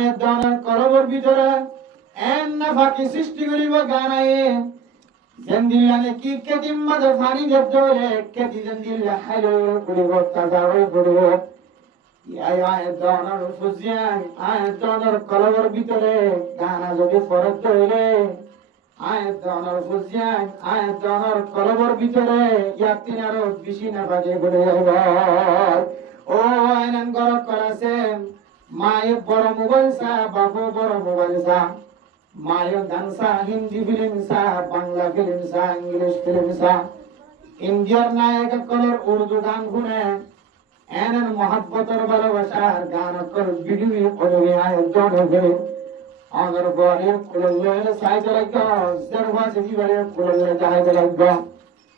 আয়াত দানের কলবর ভিতরে এন না ফাঁকি সৃষ্টি করিব গানায়ে জেন্দিলানে কি কেদিম মাঝে ফানি দেবদরে কেদি জেন্দিলা হাইলো করিব তাজাও করিব আয়াত দানের ফুজিয়ান আয়াত দানের কলবর ভিতরে গানা যদি ফরক ধরে আয়াত দানের ফুজিয়ান আয়াত দানের কলবর ভিতরে ইয়াতিন আরো বেশি না বাজে বলে ও আইনান গর করাছে মায়ে বড় মোবাইল সা বাবু বড় মোবাইল সা মায়ে গান সা হিন্দি ফিল্ম সা বাংলা ফিল্ম সা ইংলিশ ফিল্ম সা ইন্ডিয়ার নায়ক কলর উর্দু গান শুনে এনন মহাব্বতর ভালোবাসার গান কর ভিডিও অনবি আয়াত দানের করে আগর বরে কুললে সাইতে লাগা জরবা সি বরে কুললে যাইতে লাগা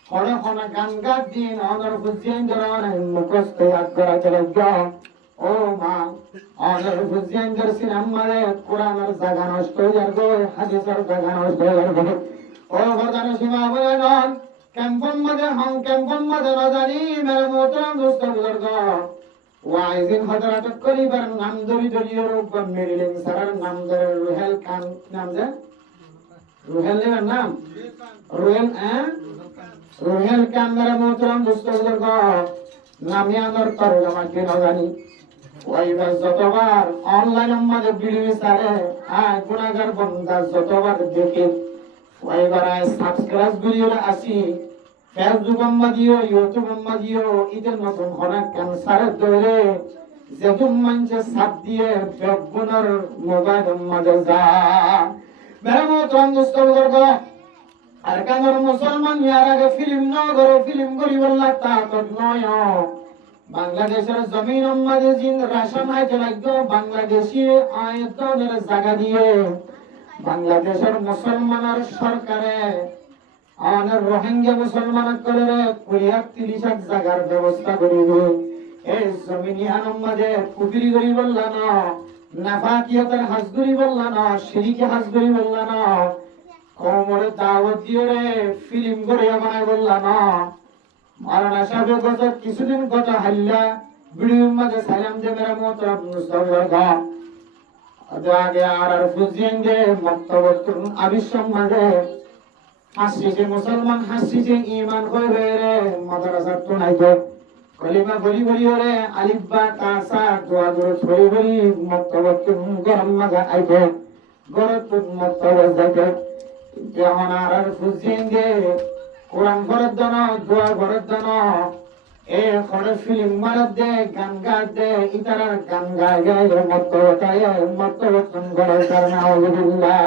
হড়ে হড়ে গান গা দিন আগর বুঝেন জরান মুখস্থ ইয়াদ করা লাগা ও মা আগর বুঝেন জরসিন আমারে কোরআনের জায়গা নষ্ট হয়ে যাবে হাদিসের জায়গা নষ্ট হয়ে যাবে ও গদান সীমা বলেন কেমন মধ্যে না জানি মেরে মোহতরম দোস্ত বুজুর্গ ওয়াইজিন হযরত করিবার নাম ধরি রূপ মেরিলিং সারার নাম ধরে রুহেল খান নাম যে রুহেল এর নাম রুহেল খান মেরে মোহতরম দোস্ত বুজুর্গ নামে আমার তরজমা কি না জানি ওয়াইবার যতবার অনলাইন মধ্যে ভিডিও সারে গুনাহগার বান্দা যতবার দেখে ওয়াইবার সাবস্ক্রাইব ভিডিও আসি ফেসবুক দিও ইউটিউব দিও ইদের নতুন অনেক ক্যান্সার ধরে যেতুম মানুষে সাথ দিয়ে বেগুনের মোবাইল মাঝে যা মেরা মোহতরম দোস্ত বুজুর্গ আর কানের মুসলমান ইয়ার আগে ফিল্ম না করে ফিল্ম করি বললা তাকত নয় বাংলাদেশের জমিন মাঝে জিন রাশন আইতে লাগতো বাংলাদেশি আয়তনের জায়গা দিয়ে বাংলাদেশের মুসলমানের সরকারে আমাদের রোহিঙ্গা মুসলমান করে ৩০ জায়গার ব্যবস্থা করিব এই জমিনিয়ান মাঝে কুবিরি করি বললা না নাফাকিয়তের হাজ করি বললা না শিরিকে হাজ করি বললা না কোমরে দাওয়াত দিয়ে রে ফিল্ম করে বানাই বললা না মারানা সাহেব গত কিছুদিন গত হাল্লা ভিডিওর মাঝে সালাম দে মেরা মোহতরম মুস্তাফা আগে আর ফুজিয়েন দে মক্তবতুন আবিশ্বম মাঝে হাসিছে মুসলমান হাসিছে ঈমান কই রে মাদ্রাসা তো নাই তো কলিমা বলি বলি রে আলিফ বা তা সা দোয়া দূর ছড়ি বলি মক্তবতুন গরম মাগা আইতো গরতুন মক্তবত যাইতো যেমন আর ফুজিয়েন দে কোরআন ভরত দান দোয়া ভরত দান এ খড়ে ফিল্ম মারত দে গান গায় দে ইতারা গান গায় গায় মত্তবতুন গড়ে কারণে আউযুবিল্লাহ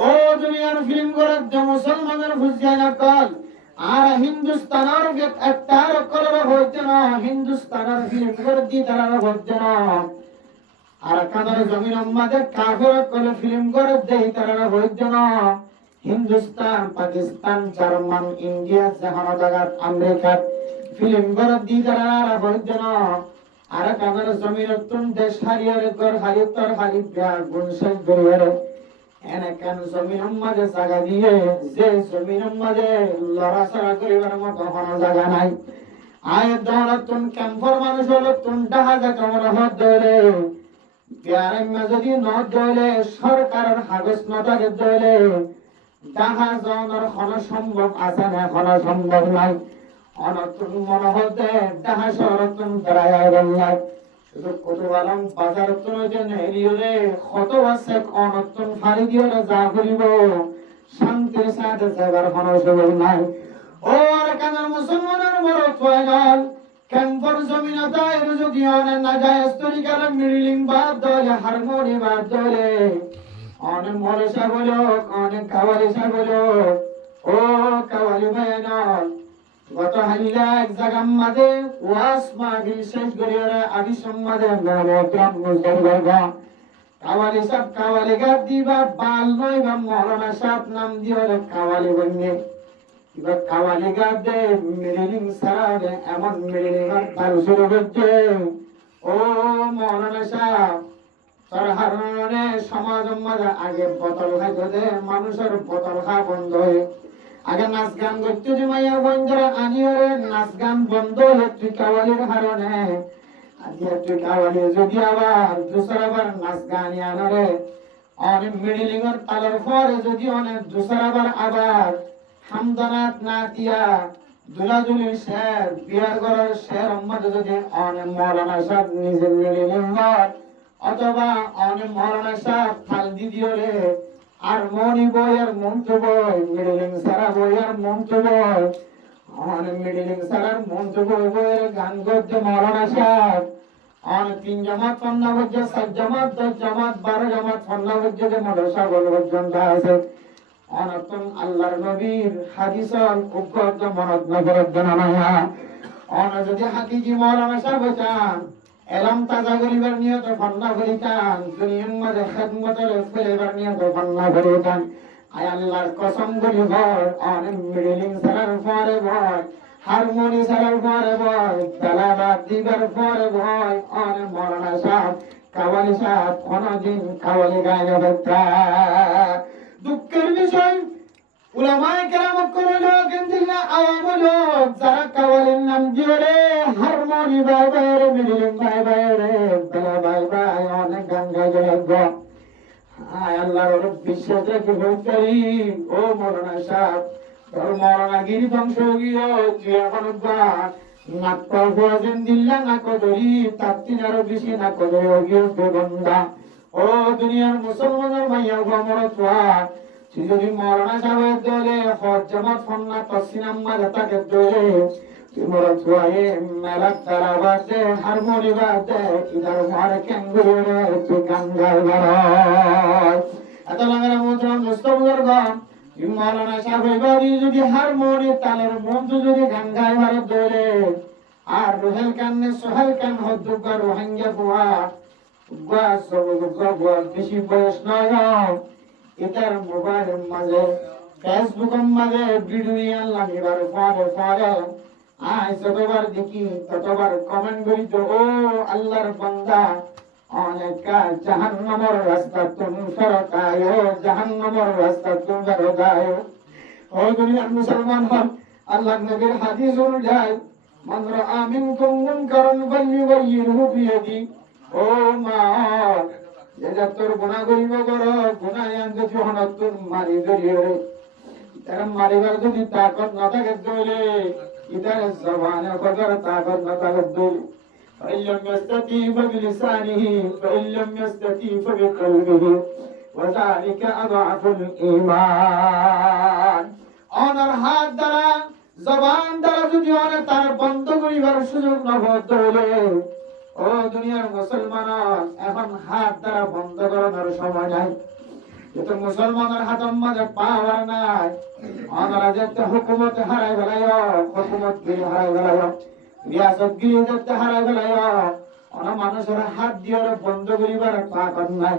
ও দুনিয়ার ফিল্ম গড়ত দে মুসলমানের ফুজিয়ান কল আর হিন্দুস্তানের একটার কলর হইতে না হিন্দুস্তানের ফিল্ম গড় দি তারা হইতে না আর কাদের জমিন আমাদের কাফের কল ফিল্ম গড়ত দে তারা হইতে না হিন্দুস্তান পাকিস্তান জার্মান ইন্ডিয়া জাহান জায়গাত আমেরিকা ফিল্ম গড়ত দি তারা হইতে না আর কাদের জমিন তুন দেশ হারিয়ারে গড় হারিতর হারি বিয়া গুণসেন গড়িয়ারে এনে কেন জমিন মাঝে জায়গা দিয়ে যে জমিন মাঝে লড়াচড়া করিবার মতো কোনো জায়গা নাই আয় দৌড়াতুন ক্যাম্পর মানুষ হলো তুন ডাহাজা কেমন হত ধরে বিয়ারে যদি ন ধরে সরকারের হাগজ নটাকে ধরে জাহাজ কোনো সম্ভব আছে না কোনো সম্ভব নাই অনতুন মনে হতে জাহাজ অরতুন বেড়ায় বললাই শুধু কত আলম বাজার তো নেরিওরে কত আছে অনতুন ফারি দিয়ে যা করিব শান্তির সাথে যাবার কোনো সুযোগ নাই ও আর কেন মুসলমানের বড় পয়গাল ক্যাম্পর জমিনতা এর যদি অনেক না যায় তরিকার মিলিং বাদ দলে হারমোনি বাদ দলে অনেক মলেশা বলো অনেক কাওয়ালিশা বলো ও কাওয়ালি ভাইয়ান গত হাইলা এক জায়গা মাঝে ওয়াস মাহফিল শেষ করিয়া আদি সম্মাদে মোহতরম মুস্তাফা কাওয়ালি সাহেব কাওয়ালি গা দিবা বাল নয় বা মৌলানা সাহেব নাম দিয়ে কাওয়ালি বন্যে এবার কাওয়ালি গা দে মিলিং সারা এমন মিলিং তার শুরু হচ্ছে ও মৌলানা সাহেব তোর হারণে সমাজ মাঝে আগে বোতল খাইতে দে মানুষের বোতল খাওয়া বন্ধ হয়ে আগে নাচ গান করতে যে মাইয়া বন্ধুরা আনিও রে নাচ গান বন্ধ হলে তুই কাওয়ালির হারণে আজকে তুই কাওয়ালি যদি আবার দুসরাবার নাচ গান আনরে অনেক মিডিলিংয়ের তালের পরে যদি অনেক দুসরাবার আবার হামদানাত না দিয়া দুলাদুলির শের বিয়ার ঘরের শের আমাদের যদি অনেক মৌলানা সাহেব নিজের মিডিলিং অথবা অনেক মৌলানা সাহেব থাল দিদিও রে আর মনি বইয়ের মন্ত্র বই মিডিলিং সারা বইয়ের মন্ত্র বই অনেক মিডিলিং সারার মন্ত্র বই বইয়ের গান করতে মৌলানা সাহেব অনেক 3 জামাত 15 বছর 7 জামাত 10 জামাত 12 জামাত 15 বছর যে মাদ্রাসা পর্যন্ত আছে অনতন আল্লাহর নবীর হাদিসন উগ্রত মনত নগরত জানায়া অন যদি হাকিকি মৌলানা সাহেব চান এলাম তাজা করিবার নিয়ত ফান্না করিতাম দুনিয়ার মাঝে খেদমতের ফেলেবার নিয়ত ফান্না করিতাম আয় আল্লাহর কসম করি ভয় অনেক মিডিলিং সারার পরে ভয় হারমোনি সারার পরে ভয় তালাবাদ দিবার পরে ভয় অনেক মৌলানা সাহেব কাওয়ালি সাহেব কোনদিন কাওয়ালি গায়ে হত্যা দুঃখের বিষয় উলামায়ে কেরাম কোন কেন্দ্রিনা আওয়াম লোক যারা কাওয়ালির নাম দিয়ে হারমোনি বাই বাই রে মিডিলিং বাই বাই রে তালা বাই বাই অনেক গান গাইলে গো আয় আল্লাহর বিশ্বাস রেখে বলতারি ও মৌলানা সাহেব তোর মৌলানাগিরি ধ্বংস গিয়ে তুই এখন নাক পাওয়াছেন দিল্লা না কদরি তার তিন আরো বেশি না কদরি গিয়ে বন্ধা ও দুনিয়ার মুসলমানের ভাইয়া গমর তোয়া তুই যদি মৌলানা সাহেবের দলে হজ জামাত ফন্না তসিনাম মাঝে তাকে দলে তুই মোর তোয়ায়ে মেলা তারা বাজে হারমোনি বাজে ইধার মারে কেঙ্গুরি রে তুই গান গাই এত লাগার মুদ্রা মুস্তফার গান মৌলানা সাহেব বাড়ি যদি হারমোনি তালের মন্ত্র যদি গান গাই ভারত দলে আর রোহেল কান্নে সোহেল কান হদ্দুকা রোহিঙ্গা বুয়া বুয়া সব বুয়া বেশি বয়স নয় এটার মোবাইলের মাঝে ফেসবুকের মাঝে ভিডিও আনলাম এবার পরে পরে আয় যতবার দেখি ততবার কমেন্ট করি তো ও আল্লাহর বান্দা অনেক জাহান্নামের রাস্তা তুমি ফেরতায় জাহান্নামের রাস্তা তুমি ফেরতায় ও দুনিয়ার মুসলমান হন আল্লাহ নবীর হাদিস অনুযায়ী মান রাআ মিনকুম মুনকারান ফালইয়ুগাইয়িরহু বিয়াদি ও মা যেটা তোর গুনাহ করিব করো গুনাহ আনতে যখন তোর মারি ধরিয়ে তার মারিবার যদি তাকত না থাকে দলে ইদার জবানে কদর তাকত না থাকে দলে فإن لم يستطيع فبلسانه فإن لم يستطيع فبقلبه وذلك أضعف الإيمان অনার হাত দ্বারা জবান দ্বারা যদি অনেক তার বন্ধ করিবার সুযোগ না হলে ও দুনিয়ার মুসলমান এখন হাত দ্বারা বন্ধ করানোর সময় নাই যেহেতু মুসলমানের হাতের মাঝে পাওয়ার নাই ওনারা যেতে হুকুমত হারাই ফেলাই হুকুমত গিরি হারাই ফেলাই রিয়াসত গিরি যেতে হারাই ফেলাই ওনা মানুষের হাত দিয়ে বন্ধ করিবার তাকত নাই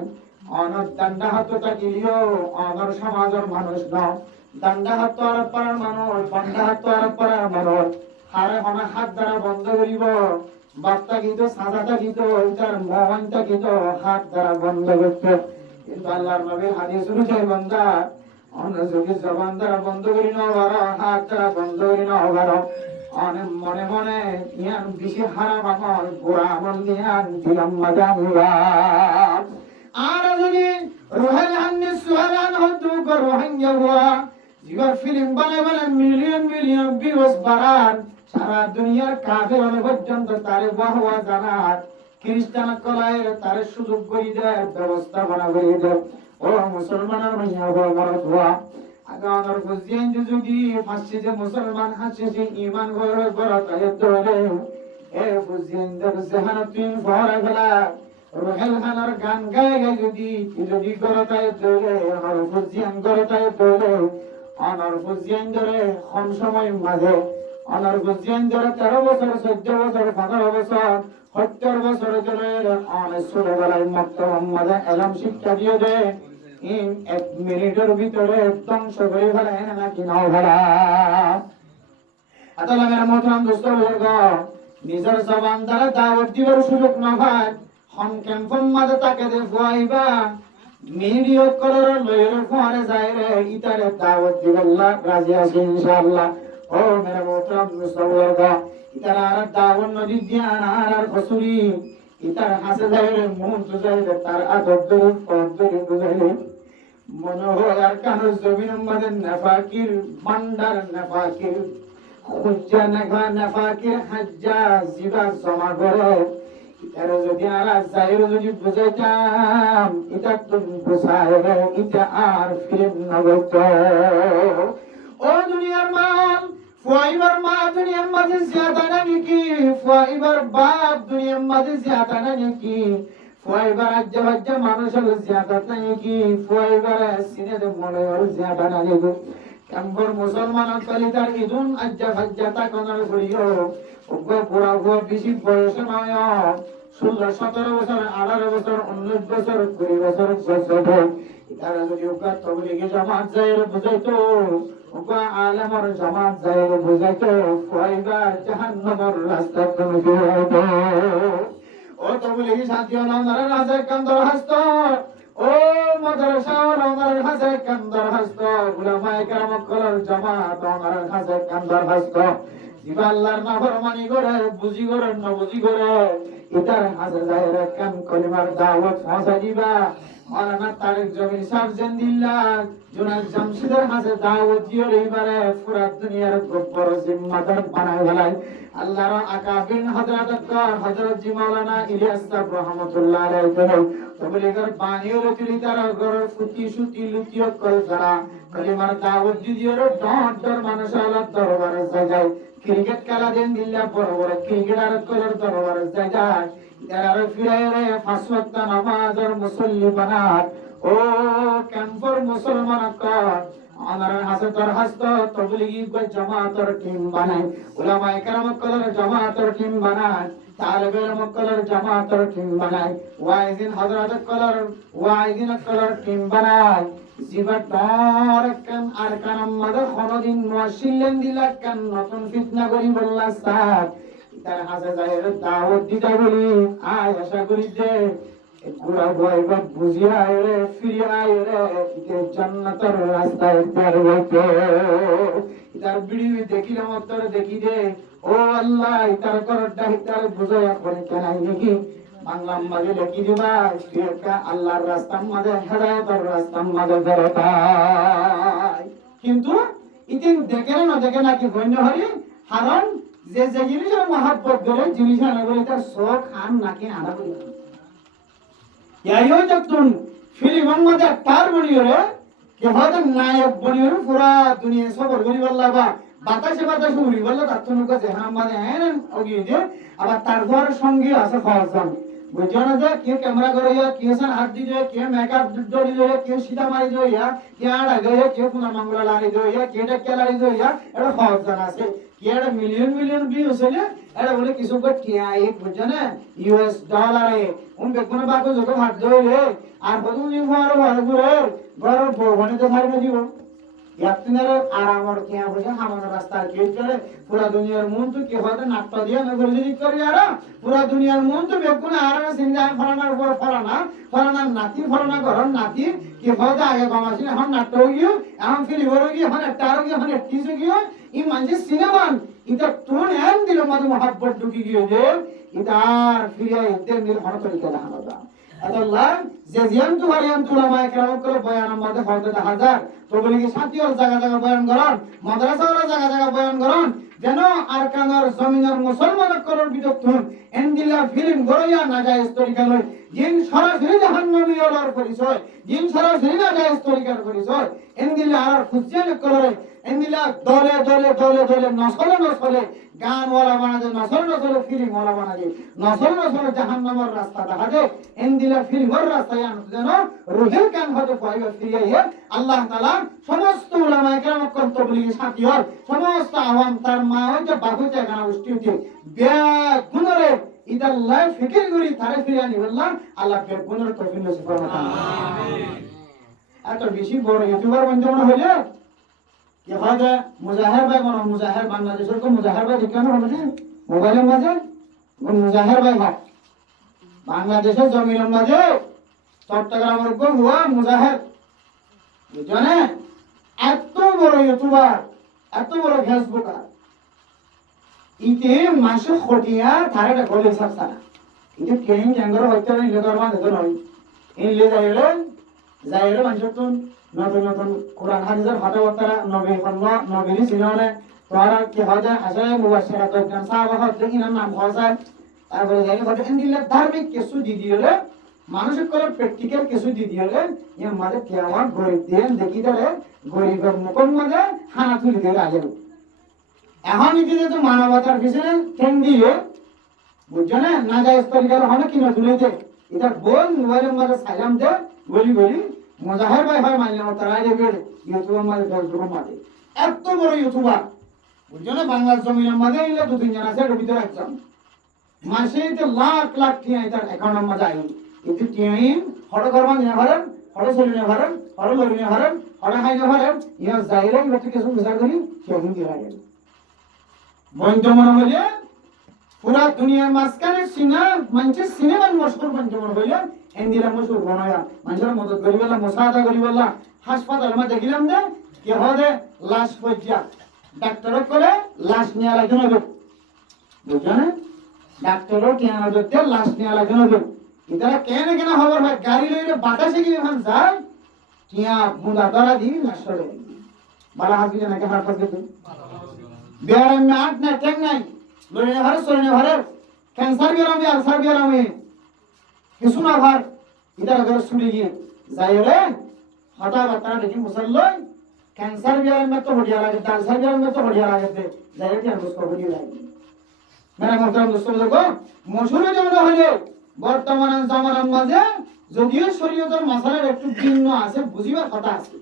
অনর দান্ডা হাত থাকিলেও অনর সমাজের মানুষ নয় দান্ডা হাত আর পারার মানুষ বান্ডা হাত আর পারার মানুষ হারে হনা হাত দ্বারা বন্ধ করিব বার্তা গীত সাদাটা গীত ওইটার মোহনটা গীত হাত দ্বারা বন্ধ করতে কিন্তু আল্লাহর নবীর হাদিস অনুযায়ী বান্দা অন্য যদি জবান দ্বারা বন্ধ করি না হাত দ্বারা বন্ধ করি না অনেক মনে মনে ইয়ান বেশি হারাম আমল বুড়া আমল নিয়ান দিলাম মাজানুরা আর যদি রোহেল হান্নি সুহারান হতো রোহিঙ্গা হুয়া জীবন ফিল্ম বানায় মিলিয়ন মিলিয়ন ভিউজ বাড়ান সারা দুনিয়ার কাফের অনেক পর্যন্ত তারে বাহবা জানার খ্রিস্টান কলায়ের তারে সুযোগ করে দেয় ব্যবস্থাপনা করে দেয় ও মুসলমানের ভাইয়া মরদ হওয়া আগানোর বুঝিয়েন যদি ফাঁসি যে মুসলমান হাসি যে ইমান ঘরে ঘর তাই ধরে এ বুঝিয়েন জেহান তুই ভরে ফেলা রোহেল খানার গান গায়ে গায়ে যদি গরতায় ধরে আমার বুঝিয়েন গরতায় ধরে অনর বুঝিয়েন ধরে কম সময় মাঝে অনর বুঝিয়েন ধরে 13 বছর 14 বছর 15 বছর 70 বছর ধরে অনেক ছোটবেলায় মক্তব মাঝে এলাম শিক্ষা দিয়ে দেয় ইন 1 মিনিটের ভিতরে ধ্বংস করে ফেলে নাকি নাও ফেলা এত লাগার মতন দোস্ত বর্গ নিজের জবান দ্বারা দাওয়াত দিবার সুযোগ না পায় হন ক্যাম্পন মাঝে তাকে দেখবাইবা মিডিও করার লয়ের ফরে যায় রে ইতারে দাওয়াত দিবাল্লাহ রাজি আছে ইনশাআল্লাহ ও মেরা মোহতরম দোস্ত বর্গ ইতারা আর দাওন নদী দিয়ান আর ফসুরি ইতার হাসে যাইলে মন তো যাইলে তার আদর ধরে পথ ধরে বুঝাইলে মনে হয় আর কানো জমিন আমাদের নাফাকির ভান্ডার নাফাকির খুঁজা নাফা নাফাকির হাজ্জা জিবা জমা করে ইতারে যদি আর যাইলে যদি বুঝাইতাম এটা তুমি বুঝায় এটা আর ফিল্ম নগত ও দুনিয়ার মান ফাইবার মা দুনিয়ার মাঝে জিয়াদা নাকি ফাইবার বাপ দুনিয়ার মাঝে জিয়াদা নাকি ফাইবার আজ্জা মানুষের জিয়াদা নাকি ফাইবার সিনেতে মনে হয় জিয়াদা নাকি কেমন মুসলমান কলিতার ইদুন আজ্জা ভাজ্জা তা কোনার ঘুরিও ওগো পুরা গো বেশি বয়স নয় 16-17 বছর 18 বছর 19 বছর 20 বছর বয়স তারা যদি ওকা তবলিগি জামাত যায় বুঝাইতো ওকা আলেমর জামাত যায় বুঝাইতো ফাইবার জাহান্নামের রাস্তা তুমি বেরোতো ও তবলিগি সাথী ওনার রাজে কান্দর হাসতো ও মাদ্রাসা ওনার হাসে কান্দর হাসতো উলামায়ে কেরাম কলর জামাত ওনার হাসে কান্দর হাসতো জিবা আল্লাহর নাফরমানি করে বুঝি করে না বুঝি করে ইতার হাসে যায় কান কলিমার দাওয়াত পৌঁছা দিবা মাওলানা তারেক জমির সাহেব জিন্দিল্লাহ জুনাইদ জামশিদের হাসে দাওয়াত দিও এইবারে পুরা দুনিয়ার গব্বর জিম্মাদার বানায় ফেলায় আল্লাহর আকাবিন হযরত জি মাওলানা ইলিয়াস সাহেব রাহমাতুল্লাহ আলাইহি তবলিগের বাণীও রচলি তার ঘরের ফুটি সুতি লুটিও কল যারা কলিমার দাওয়াত দিও ডট ডর মানুষ আল্লাহ দরবারে যায় ক্রিকেট খেলা দিন দিল্লা বড় বড় ক্রিকেটার কলর দরবারে যায় যারা ফিরাইরে পাঁচ ওয়াক্ত নামাজের মুসল্লি বানাত ও ক্যাম্পর মুসলমান আমার হাসে দরখাস্ত তবলিগি জামাতের টিম বানায় উলামায়ে কেরাম কলর জামাতের টিম বানায় তালেবে কলর জামাতের টিম বানায় ওয়াইজিন হযরত কলর ওয়াইজিন কলর টিম বানায় জিবা ডর কান আর কানাম মাদে খনদিন মুশিলেন দিলা কান নতুন ফিতনা করি বললা স্যার তার হাসে যায় দাওয়াত দিতে বলি আয় আশা করি যে পুরা ভয় বা বুঝিয়া রে ফিরে আয় রে ইতে জান্নাতের রাস্তায় পার হইতে তার ভিডিও দেখিলাম তোর দেখি দে ও আল্লাহ তার করটা তার বুঝায়া করে কেন নাকি বাংলা মাঝে লিখি দিবা একটা আল্লাহর রাস্তার মাঝে হেদায়েতের রাস্তার মাঝে বেরোতাই কিন্তু ইতিন দেখে না দেখে না কি গণ্য হরি কারণ যে যে জিনিসের মহাব্বত করে জিনিস আনা বলে তার শখ আন নাকি আনা বলে ইয়াইও যখন ফিল্মের মধ্যে তার বনিয়রে কে হয়তো নায়ক বনিয়রে পুরা দুনিয়া সবর করি বললা বা বাতাসে উড়ি বললা তার তো নৌকা যেখান মানে এন ওগিয়ে দিয়ে আবার তার ঘর সঙ্গে আছে ফরজন বুঝছো না যে কে ক্যামেরা করে কে সান হাত দিয়ে কে মেকআপ দড়ি দিয়ে কে সিধা মারি দিয়ে কে আড়া দিয়ে কে পুনা মঙ্গলা লারি দিয়ে কে ডেকে লারি দিয়ে এটা ফরজন আছে কেড়ে মিলিয়ন ভিউজ হলে এটা বলে কিছু করে টিয়া এক বুঝছো না ইউএস ডলারে বেগুনে বাকো যত হাত ধরে আর বদু নি ফার ভালো করে বড় বনে তো ছাড়বে দিব ইয়াতিনার আরামর টিয়া বুঝে হামন রাস্তা কে চলে পুরা দুনিয়ার মন তো কে হতে নাট্য দিয়ে না করে যদি করি আর পুরা দুনিয়ার মন তো বেগুনে আর সিনজা ফলানার উপর ফলানা নাতি ফলানা ঘর নাতি কে হতে আগে কমাছিল এখন নাট্য গিয়ে এখন ফিরি বড় গিয়ে এখন একটা আর গিয়ে এখন একটিস গিয়ে ই মানে সিনেমান এটা তোন এন দিল মত মহাব্বত ঢুকি গিয়ে যে ইতার ফিরিয়া ইতে মিল হন তরিকা দেখানোটা আল্লাহ যে জিয়ান তো হারিয়ান তুলামায়ে কেরাম করে বয়ান মধ্যে হতে হাজার তবলিগি সাথীর জায়গা বয়ান করেন মাদ্রাসার জায়গা বয়ান করেন যেন আরকানের জমিনের মুসলমান করার বিরুদ্ধে এন্দিলা ফিল্ম গড়িয়া না যায় তরিকা লয় জিন সরাসরি জাহান্নামী হওয়ার পরিচয় জিন সরাসরি না যায় তরিকার পরিচয় এন্দিলা আর খুঁজিয়ে করে এন্দিলা দলে নসলে গান ওয়ালা বানাতে নসলে ফিল্ম ওয়ালা বানাতে নসলে জাহান্নামের রাস্তা দেখা দে এন্দিলা ফিল্মের রাস্তায় আনতে যেন রুহের কান হতে পাইবে ফিরিয়ে আল্লাহ তাআলা সমস্ত উলামায়ে কেরাম তবলিগি সাথী হল সমস্ত আওয়াম তার মা হইতে বাপ হইতে গানা উষ্টি হইতে বেগুনরে ইদাল্লাহ ফিকির করি তারে ফিরিয়ে নিবল্লাহ আল্লাহ বেগুনরে তৌফিক নসিব করুন আমিন এত বেশি বড় ইউটিউবার বন্ধু হইলে কি হয় মুজাহির ভাই কোন মুজাহির বাংলাদেশের কোন মুজাহির ভাই দেখানো হবে মোবাইলের মাঝে কোন মুজাহির ভাই হয় বাংলাদেশের জমিনের মাঝে চট্টগ্রামের কোন হুয়া মুজাহির বুঝনে এত বড় ইউটিউবার এত বড় ফেসবুকার ইতে মাসে খটিয়া থারে গলে সারা ইতে কেন ক্যাঙ্গর হইতে না ইলে দরমা দেন হই ইলে যাইলে মানুষ তো নতুন নতুন কোরআন হাদিসের ফাটাওয়াতারা নবী ফল্লা নবীর সিনানে তোরা কি হজে আসলে মুবাশশিরা তো গান সাহাবা হতে ইনার নাম খোঁজায় তারপরে যাইলে হতে ইনদিল্লা ধার্মিক কিছু দি দিলে মানুষের করে প্র্যাকটিক্যাল কিছু দি দিলে এর মাঝে কেমন গরিব দেন দেখি ধরে গরিবের মুখের মাঝে হানা তুলি দিয়ে আগে এখন ইতি যে মানবতার পিছনে ঠেং দিয়ে বুঝছো না যায় তরিকার হয় কিনা তুলেছে এটা বল মোবাইলের মাঝে সাইলাম দে বলি মজাহের ভাই হয় মানলে আমার তারা যে বেড়ে ইউটিউবের মাঝে ফেসবুকের মাঝে এত বড় ইউটিউবার বুঝছো না বাংলার জমিনের মাঝে এলে 2-3 জন আছে এর ভিতরে একজন মাসে লাখ লাখ টিয়া তার অ্যাকাউন্টের মাঝে আইন কিন্তু টিয়াইন হঠাৎ করবান নিয়ে ভারেন হঠাৎ চলি নিয়ে ভারেন হঠাৎ লড়ি নিয়ে ভারেন হঠাৎ হাই নিয়ে ভারেন ইয়া যাইরে ইলেকট্রি কিছু বিচার করি কেউ দিয়ে রাখেন বন্ধমন হইলে পুরা দুনিয়ার মাঝখানে মানুষের সিনেমার মশহুর বন্ধমন হইলে হিন্দিরা মশহুর বানায়া মানুষের মদত করিবেলা মোসাদা করিবেলা হাসপাতাল মধ্যে গেলাম দে কে হদে লাশ পয়জা ডাক্তার করে লাশ নিয়ে লাগেন হবে বুঝছো না ডাক্তার কে আনা দেখতে লাশ নিয়ে লাগেন হবে ইতারা কেন খবর হয় গাড়ি লইলে বাতাসে গিয়ে ওখান যায় টিয়া বুঁদা ধরা দিই লাশ চলে বালা হাসি নাকি হার ফাঁস গেছে বিহার में आठ ना टेंग नहीं लोने भरे सोने भरे कैंसर भी रामी अल्सर भी रामी किसुना भर इधर अगर सुनी गई जायरे हटा बता लेकिन मुसल्लो कैंसर भी में तो बढ़िया लगे अल्सर भी में तो बढ़िया लगे थे जायरे क्या उसको बढ़िया लगे मेरा मोहतरम दोस्तों देखो मशहूर যেমন হলো বর্তমান জামানার মাঝে যদিও শরীয়তের মাসালার একটু ভিন্ন আছে বুঝিবার কথা আছে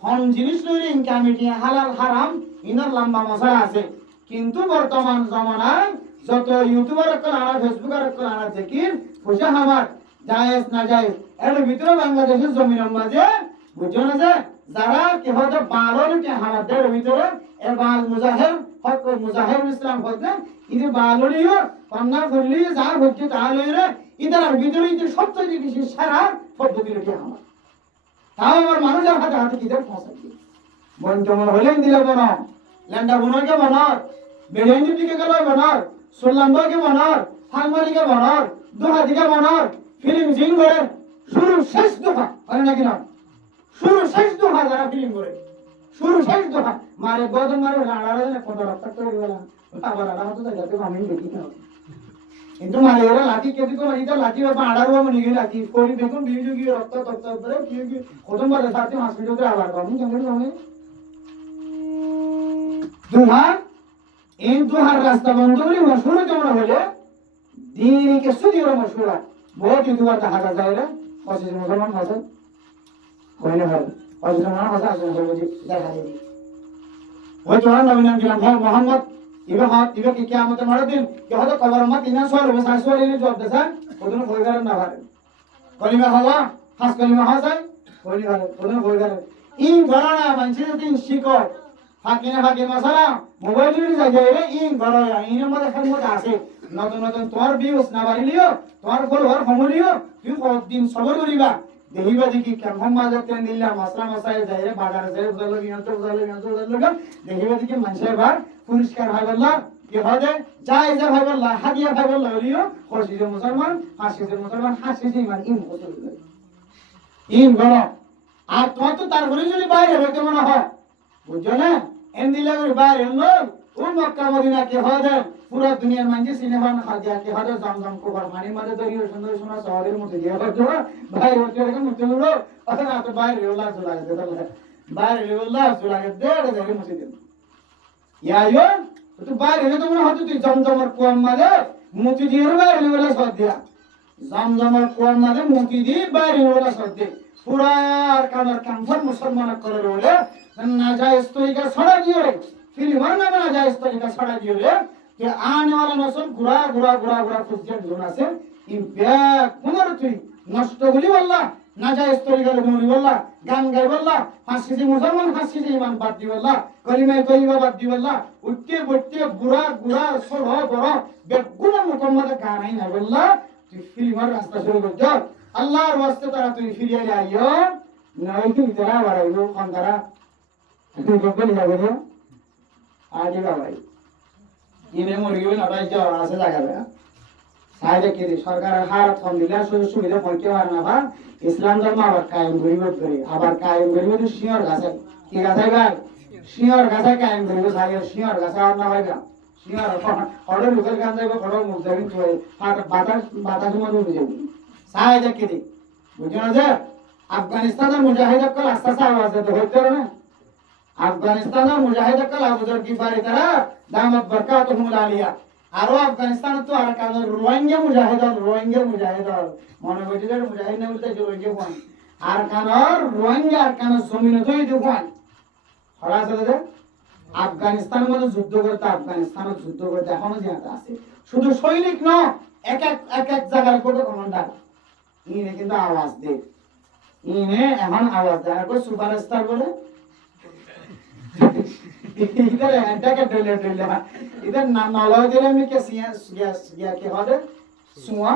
হন জিনিস লইলে ইনকামিটি হালাল হারাম ইনার লম্বা মশলা আছে কিন্তু বর্তমান জামানায় যত ইউটিউবার কল আর ফেসবুকার কল আর দেখি পয়সা আমার জায়েজ না জায়েজ এর ভিতরে বাংলাদেশের জমিনের মাঝে বুঝছো না যে যারা কেহ তো বালর কে হামাদের ভিতরে এ বাল মুজাহির হক মুজাহির ইসলাম হতে ইদি বালরিও পান্না করলি যার হচ্ছে তাহলে রে ইদার ভিতরে ইদি সবচেয়ে বেশি সারা পদ্ধতি রেখে আমার তাও আমার মানুষের হাতে হাতে কিদের ফসাই বঞ্চমন হলেন দিলে বনার ল্যান্ডা বনকে বনার বেড়েন্দিকে গেল বনার সোল্লাম্বকে বনার হালমারিকে বনার দুহাদিকে বনার ফিল্ম জিং করে শুরু শেষ দফা হয় নাকি না শুরু শেষ দফা যারা ফিল্ম করে শুরু শেষ দফা মারে বদন মারে রাড়া না কত রক্ত করে গেল আবার রাড়া হতো যাতে আমি দেখি না কিন্তু মারে এরা লাঠি কেটে তো মারি তো লাঠি বাবা আড়ারও মনে গেল লাঠি কোড়ি দেখুন বিজু কি রক্ত তক্ত করে কি কত মারে সাথে হসপিটালে আবার আমি কেমন হবে দুহার এই দুহার রাস্তা বন্ধ করে মশহুর যেমন হলে দিন কে সুদির মশহুর বহুত ইউটিউবার দেখা যায় রে পঁচিশ মুসলমান আছে কইলে ভালো পঁচিশ মুসলমান আছে আসলে বলি দেখা যায় ওই তোরা নবী নাম দিলাম ভাই মোহাম্মদ ইবে হাত ইবে কি কিয়ামতের মারা দিন কি হতো কবর মত ইনা সর হবে সাসওয়াল ইনি জব দেন ওদিন কইগার না ভারে কলিমা হওয়া খাস কলিমা হওয়া যায় কইলি ভালো ওদিন কইগার ইন গরানা মানছে দিন শিকো ফাঁকি মশলা মোবাইল নিয়ে যাই রে ইন ঘর ইনের মধ্যে খালি মধ্যে আছে নতুন নতুন তোমার ভিউজ না বাড়িলিও তোমার ফলোয়ার কমলিও তুই কতদিন সবর করিবা দেখিবা দেখি কেমন মাঝে তেল দিলা মশলা মশাই যাই রে বাজারে যাই উজালো দেখিবা দেখি মানুষের ভার পরিষ্কার ভাই বললা কি হবে যাই যা ভাই বললা হাদিয়া ভাই বললা হলিও খসিজে মুসলমান হাসিজে ইমান ইন ঘর আর তোমার তো তারপরে যদি বাইরে হইতে মনে হয় বুঝছো না এন্দিলা করে বাইরে লোক ও মক্কা মদিনা কে হদে পুরো দুনিয়ার মানুষ সিনেমা না খাদিয়া কে হদে জমজম কোবার পানি মধ্যে দরিয়া সুন্দর সুন্দর শহরের মধ্যে দিয়ে হতো বাইরে হতে রে মুতে হলো অথবা তো বাইরে হলা চলা গেছে তাহলে বাইরে হলা চলা গেছে দেড় জায়গা মুতে দিন ইয়ায়ো তো বাইরে হতে মনে হতো তুই জমজমের কোয়াম মাঝে মুতি দিয়ে বাইরে হলা সদ দিয়া জমজমের কোয়াম মাঝে মুতি দিয়ে বাইরে হলা সদ দিয়ে পুরা আর কানার কামফর মুসলমান করে রলে नाजायज तरीका छड़ा दियो रे फिल्म ना नाजायज तरीका छड़ा दियो रे कि आने वाला नस्ल गुरा फुसजन जोना से इन ब्याग कुमर तुई नष्ट गुली वल्ला नाजायज तरीका लगुली वल्ला गान गाय वल्ला फांसी से मुसलमान फांसी से ईमान बात दी वल्ला कलिमा तय्यबा बात दी वल्ला उठते बैठते गुरा सोलो बरो बेगुना मुकम्मल गाना ही ना वल्ला तू फिल्म रास्ता शुरू कर दो अल्लाहर वास्ते तारा तू फिरिया आइयो नहीं तू इतना बड़ाइयो अंदरा তুই বলি যাবে না আজ ভাই ইনে মুরগি নটাই জ্বর আছে জায়গা সাইডে কি সরকারের হার কম দিলে সুযোগ সুবিধা পৌঁছে পারে না বা ইসলাম ধর্ম আবার কায়েম করিব করি আবার কায়েম করিব তো শিয়র গাছে কি গাছে ভাই শিয়র গাছে কায়েম করিব সাই শিয়র গাছে আর না ভাই শিয়র অর্ডার লোকাল গান যাইব অর্ডার মুখ যাবেন তো বাতাস বাতাস মধ্যে বুঝে সাইডে কি বুঝো না যে আফগানিস্তানের মুজাহিদ কল আস্তে আস্তে আওয়াজ দিতে হইতে না আফগানিস্তানের মুজাহিদ কল আবুজর গিফারি তারা দামাত বরকাতুহুম আলিয়া আরো আফগানিস্তান তো আর কাজ রোহিঙ্গা মুজাহিদ মনে বইতে মুজাহিদ না বলতে রোহিঙ্গা কোন আর কানর রোহিঙ্গা আর কান জমিন তো এই কোন হরা চলে যে আফগানিস্তানের মধ্যে যুদ্ধ করতে এখনো জিয়াতে আছে শুধু সৈনিক ন এক জায়গার কোটো কমান্ডার ইনে কিন্তু আওয়াজ দে ইনে এখন আওয়াজ দেয় আর কই সুপারস্টার বলে इधर ऐंटा के डोले इधर नलय दिले मी के सिया के होदे सुआ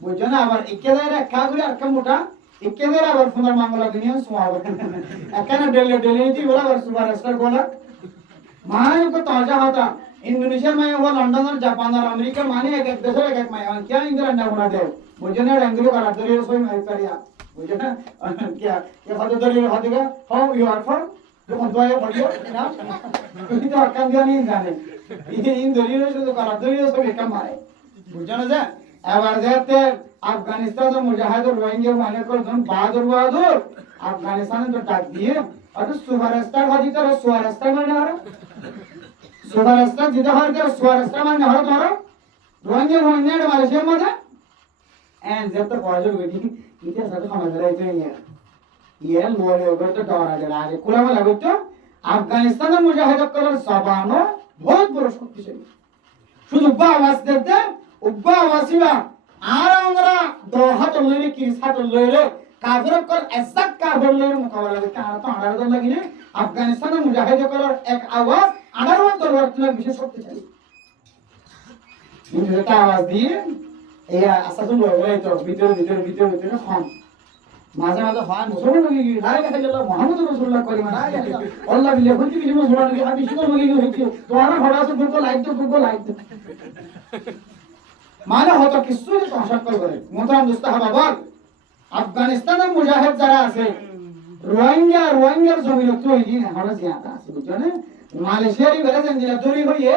बुझो ना আবার একে দেরে কাগুলি আর কামুটা একে দেরে আবার ফুনার মামলা দুনিয়া সুয়া হবে একানা ডেলে নি বলা আর সুপারস্টার বলা माने को ताजा होता इंडोनेशिया में वो लंदन और जापान और अमेरिका माने एक देश एक में क्या इंग्लैंड अंडा बना दे मुझे ना एंग्लो करा दे सोई में करिया मुझे ना क्या ये फादर दरिया होदेगा हाउ यू आर फ्रॉम जो दवाई पढ़ियो ना तुम तो अकाम दिया नहीं जाने ये इन दरिया से तो करा दरिया सब एक मारे बुझो ना जा এবার যেতে আফগানিস্তান মুজাহিদ রোহিঙ্গা মানে করে যখন বাহাদুর আফগানিস্তানে তো ডাক দিয়ে আর সুপারস্টার হাজি তো সুপারস্টার মানে আর সুপারস্টার যেটা হয় যে সুপারস্টার মানে হলো ধরো রোহিঙ্গা মালয়েশিয়ার মধ্যে এন্ড যেতে পয়সা গদি ইতিহাস সাথে সমাজ রাইতে নিয়ে ये लोले ओवर तो डरा दे रहा है कुला में लगो तो अफगानिस्तान में मुजाहिद कलर सबानो बहुत बड़ा शक्तिशाली শুধু আওয়াজ দিতে উব্বা আওয়াজিবা আর আমরা দহাত লইলে কি সাত লইলে কাফির কল এসাক কাফির লইলে মোকাবেলা করতে আর তো আড়ার দল লাগিনে আফগানিস্তান মুজাহিদ কলর এক আওয়াজ আড়ার দরবার তুলে বিশেষ শক্তিশালী এটা আওয়াজ দিয়ে এই আসাদুল লইলে তো ভিতরে কম মাঝে মাঝে হয় মুসলমান লাগি লা ইলাহা ইল্লাল্লাহ মুহাম্মাদুর রাসূলুল্লাহ কলিমা লা ইলাহা ইল্লাল্লাহ আল্লাহ বিল্লাহ বলতে কিছু মুসলমান লাগি হাদিস তো লাগি হচ্ছে তোমারা হড়াসে গুগল লাইক তো মানে হতো কিছু তো আশা করে মোহতারাম দোস্ত হাবাব আফগানিস্তানের মুজাহিদ যারা আছে রোহিঙ্গার জমিন তো হইজি না হড়া জিয়াদা আছে বুঝছো মালয়েশিয়ারি বেলা জেন্দিলা দরি হইয়ে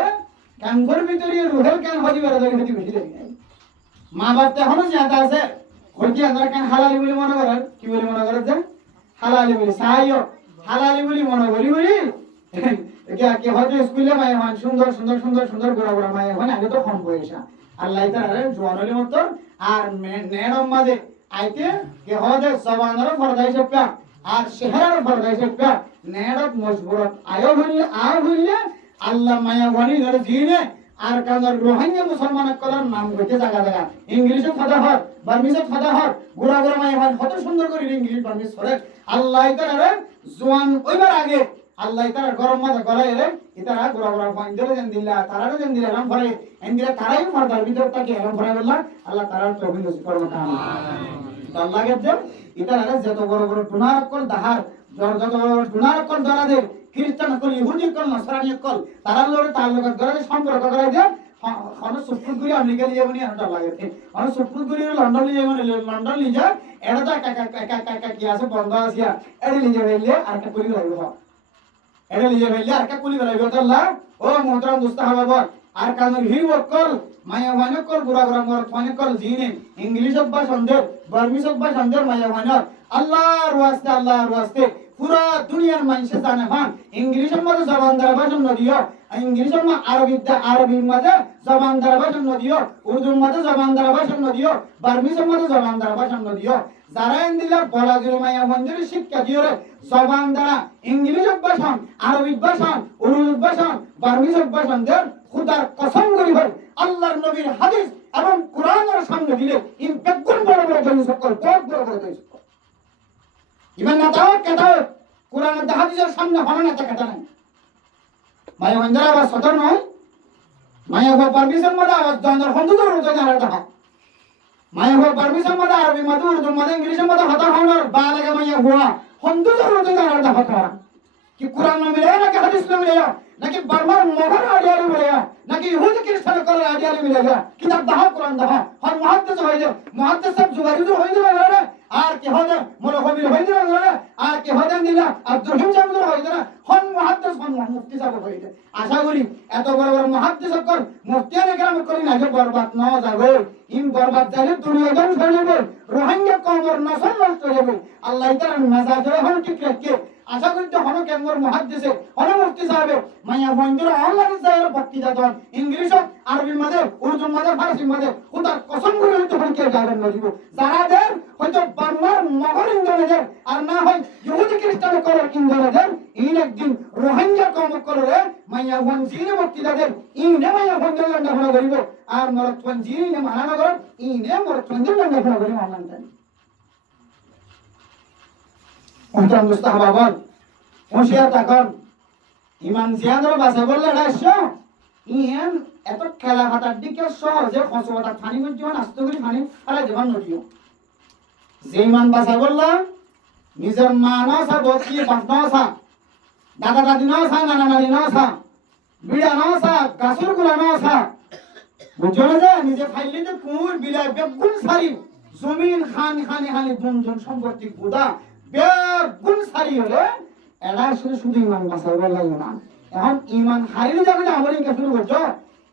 কাঙ্গর ভিতরে রুহেল কান হদি বেলা দরি হদি বেশি দেই মা বাপ তো এখনো জিয়াদা আছে হইতে আমরা কেন হালালি বলি মনে করেন কি বলি মনে করেন যে হালালি বলি সাহায্য হালালি বলি মনে করি কে হয়তো স্কুলে মায়ে হন সুন্দর গোড়া মায়ে হন আগে তো কম বয়সা আল্লাহ তাআলা জওয়ানলি মত আর নেড়ম মাঝে আইতে কে হদে জওয়ানর ফরদাই সপ্পা আর শহরের ফরদাই সপ্পা নেড়ত মজবুরত আয়ো হইলে আল্লাহ মায়া ওয়ানি ধরে জিনে আর কানার রোহিঙ্গা মুসলমান কলার নাম গতে জায়গা ইংলিশে কথা হয় বার্মিজে কথা হয় গোড়া মায়া হয় কত সুন্দর করে ইংলিশ বার্মিজ করে আল্লাহ তাআলা জওয়ান ওইবার আগে আল্লাহ তাআলা গরম মাথা গলায় রে ইতারা গোড়া ফাইন্দরে দেন দিলা তারারে দেন দিলা রাম ভরে এন্দিরা তারাই ফরদার ভিতর তাকে রাম ভরে বললা আল্লাহ তাআলা তৌফিক নসিব করুন আমিন তো আল্লাহ গেছে ইতারা যত বড় গুনাহ কল দাহার যত বড় গুনাহ কল দরাদের খ্রিস্টান কল ইহুদি কল নসরানি কল তারা লড়ে তার লোক ধরে সম্পর্ক করে দেন অন সুপ্রিম কোর্ট আমেরিকা লিয়ে বনি আনটা লাগে অন সুপ্রিম কোর্ট লন্ডন লিয়ে মানে লন্ডন লিয়ে যা এটা কাকা কি আছে বন্ধ আছে এড়ে লিয়ে হইলে আর কা কলি রাখবো এড়ে লিয়ে হইলে আর কা কলি রাখবো তো আল্লাহ ও মোহতরম দোস্ত হাবাব আর কানুর হি ওকল মায়া ওয়ানে কল গুরা মর ফানে কল জিনে ইংলিশ বা সন্দেহ বার্মিস বা সন্দেহ মায়া ওয়ানে আল্লাহর ওয়াস্তে পুরা দুনিয়ার মানুষে জানে হন ইংলিশের মধ্যে জবান দ্বারা ভাষণ নদিও ইংলিশের মধ্যে আরবির মধ্যে জবান দ্বারা ভাষণ নদিও উর্দুর মধ্যে জবান দ্বারা ভাষণ নদিও বার্মিসের মধ্যে জবান দ্বারা ভাষণ নদিও যারা ইন্দিলা বলা জুর মায়া মন্দির শিক্ষা দিও রে জবান দ্বারা ইংলিশ ভাষণ আরবিক ভাষণ উর্দু ভাষণ বার্মিস ভাষণ দের খুদার কসম করি ভাই আল্লাহর নবীর হাদিস এবং কোরআনের সামনে দিলে ইন বেগুন বড় সকল বড় ইমান না তাও কেতাও কোরআন আর হাদিসের সামনে হন না কেতা নাই মায়া মন্দির আবার সদর নয় মায়া হো পারমিশন মধ্যে আবার দন্দর হন্দুর রুজে জানার দেখা মায়া হো পারমিশন মধ্যে আরবি মধ্যে উর্দু মধ্যে ইংলিশ মধ্যে হতা হওয়ার বা লাগে মায়া হুয়া হন্দুর রুজে জানার দেখা কি কোরআন না মিলে না কি হাদিস না মিলে নাকি বার্মার মগর আইডিয়ালি মিলেগা নাকি ইহুদি খ্রিস্টান করার আইডিয়ালি মিলেগা কিতাব দাও কোরআন দাও হর মুহাদ্দিস হইছে মুহাদ্দিস সব জুবাইর হইছে না আর কি হবে মুরহবির হইছে না আর কি হবে দিলা আব্দুল রহিম সাহেব হইছে না হন মুহাদ্দিস হন মুফতি সাহেব হইছে আশা করি এত বড় বড় মুহাদ্দিস কর মুফতিয়ানে কেরাম করি না যে বরবাদ না যাবে ইন বরবাদ যাবে দুনিয়া গান চলবে রোহিঙ্গা কওমের নসল নষ্ট হবে আল্লাহ তাআলা মাজাজে হন ঠিক রাখে আশা করি তো হন কেমর মুহাদ্দিসে হন মুফতি সাহেব মাইয়া বন্ধুরা অনলাইন যায়ের বক্তৃতা দেন ইংলিশ আরবি মাঝে উর্দু মাঝে ফারসি মাঝে খোদার কসম করে তো হন কে যাবেন না দিব যারা দেন হয়তো বাংলার মগর ইন্দোনেদের আর না হয় ইহুদি খ্রিস্টান করার ইন্দোনেদের ইন একদিন রোহিঙ্গা কম করে মাইয়া বঞ্জিনে বক্তৃতা দেন ইনে মাইয়া বন্ধুর লন্ডা ফোনা করিব আর মরত বঞ্জিনে মানানো কর ইনে মরত বঞ্জির লন্ডা ফোনা করিব অনলাইন অন্তর মুস্তাহাবাবন হুঁশিয়ার থাকুন ইমান জিয়াদের বাসে বললে রাইছো ইয়েন এত খেলা হাতার দিকে সহজে ফসওয়াটা ফানি বুঝিও আস্তে করে ফানি ফেলা দেবার নড়িও যে ইমান বাসে বললা নিজের মা নসা বসি বাপ নসা দাদা দাদি নসা নানা নানি নসা বিড়া নসা গাছুর গুলা নসা বুঝো না যে নিজে ফাইলে যে কুর বিলায় বেগুন সারি জমিন খান খানি খানি দুন দুন সম্পত্তি গুদা বেগুন সারি হলে এরা শুধু শুধু ইমান বাসাই বললা ইমান এখন ইমান হারিয়ে যাবে আমল ইনকা শুরু করছো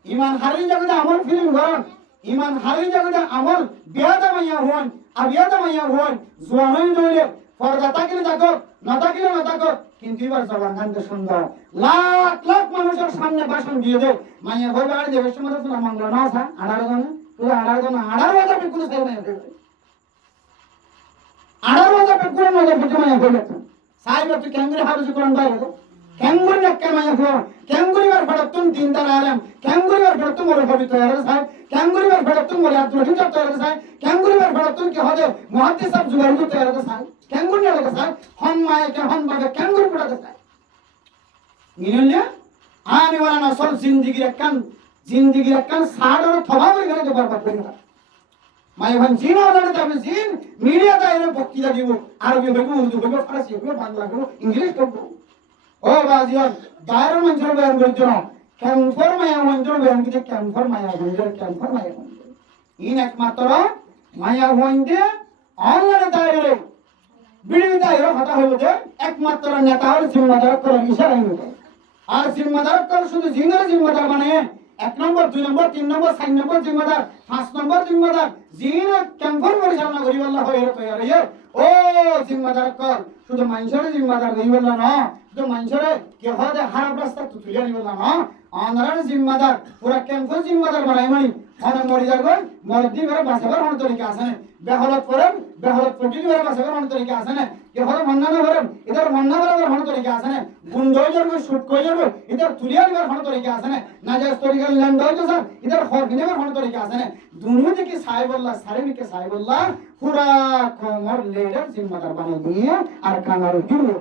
ইমান হারিয়ে যাবে আমল ফিলিং করন ইমান হারিয়ে যাবে আমল বিয়াদা মাইয়া হন আর বিয়াদা মাইয়া হন জোয়ানই নইলে পর্দা তাকিলে থাকো না তাকিলে না থাকো কিন্তু এবার জবান গানতে সুন্দর লাখ লাখ মানুষের সামনে ভাষণ দিয়ে দেয় মাইয়া ভয় বাড়ি দেবে সময় তো মামলা না আসা আড়ার গানে তুই আড়ার গানে আড়ার বাজা পেকুলো সেও নাই আড়ার বাজা পেকুলো নজর পেটে মাইয়া ভয় লাগতো সাহেব তুই কেঙ্গুরি হারুজি কোরআন বাইরে কেঙ্গুরি নাক্কা মাইয়া ভয় কেঙ্গুরি বার ফড়তুন দিনদার আলেম কেঙ্গুরি বার ফড়তুন মোর ভবি তৈরি সাহেব কেঙ্গুরি বার ফড়তুন মোর আব্দুল রহিম সাহেব তৈরি সাহেব কেঙ্গুরি বার ফড়তুন কি হবে মুহাদ্দিস সাহেব জুবাইর তৈরি সাহেব কেঙ্গুরি লাগে সাহেব হম মায়ে কে হম বাগে কেঙ্গুরি পড়াতে সাহেব নিনলে আনি ওয়ালা নসল জিন্দেগির একখান সাড়র থবাব এখানে বরবাদ করে না মাই ভান জিন আদানে যাবে জিন মিডিয়া দাইরে বক্তৃতা দিব আরবি হইব উর্দু হইব ফারসি হইব বাংলা হইব ইংলিশ হইব ও বাজিয়ান বাইরের মঞ্চের বয়ান করছো না ক্যাম্পর মায়া মঞ্চের বয়ান করছে ক্যাম্পর মায়া মঞ্চের ইন একমাত্র মায়া মঞ্চে অনলাইনে দাইরে বিড়ি দাইরে কথা হইব যে একমাত্র নেতা হল জিম্মাদার করার ইশারা হইব আর জিম্মাদার কর শুধু জিনের জিম্মাদার বানায় 1 নম্বর 2 নম্বর 3 নম্বর 4 নম্বর জিম্মাদার 5 নম্বর জিম্মাদার জিন ক্যাম্পর পরিচালনা করি আল্লাহ হইরে তৈরি ও জিম্মাদার কর শুধু মানুষের জিম্মাদার দেই বললা না শুধু মানুষের কে হদে খারাপ রাস্তা তুলিয়া নি বললা না অনরার জিম্মাদার পুরা ক্যাম্পর জিম্মাদার বানাই মানি হন মরি যাবে মরদি বেরে বাসাবার হন তরিকা আছে না বেহলত করেন বেহলত পটি বেরে বাসাবার হন তরিকা আছে না কে হল মন্নানা করেন এদের মন্নানা বেরে হন তরিকা আছে না গুন্ড হয়ে যাবে শুট করে যাবে এদের তুলিয়া নিবার হন তরিকা আছে না নাজাজ তরিকা ল্যান্ড হয়ে যাবে এদের হক নিবার হন তরিকা আছে না দুনু দিকে সাহেবুল্লাহ সারেমিকে সাহেবুল্লাহ পুরা কমর লেডার জিম্মাদার বানাই দিয়ে আর কানার জুড়ে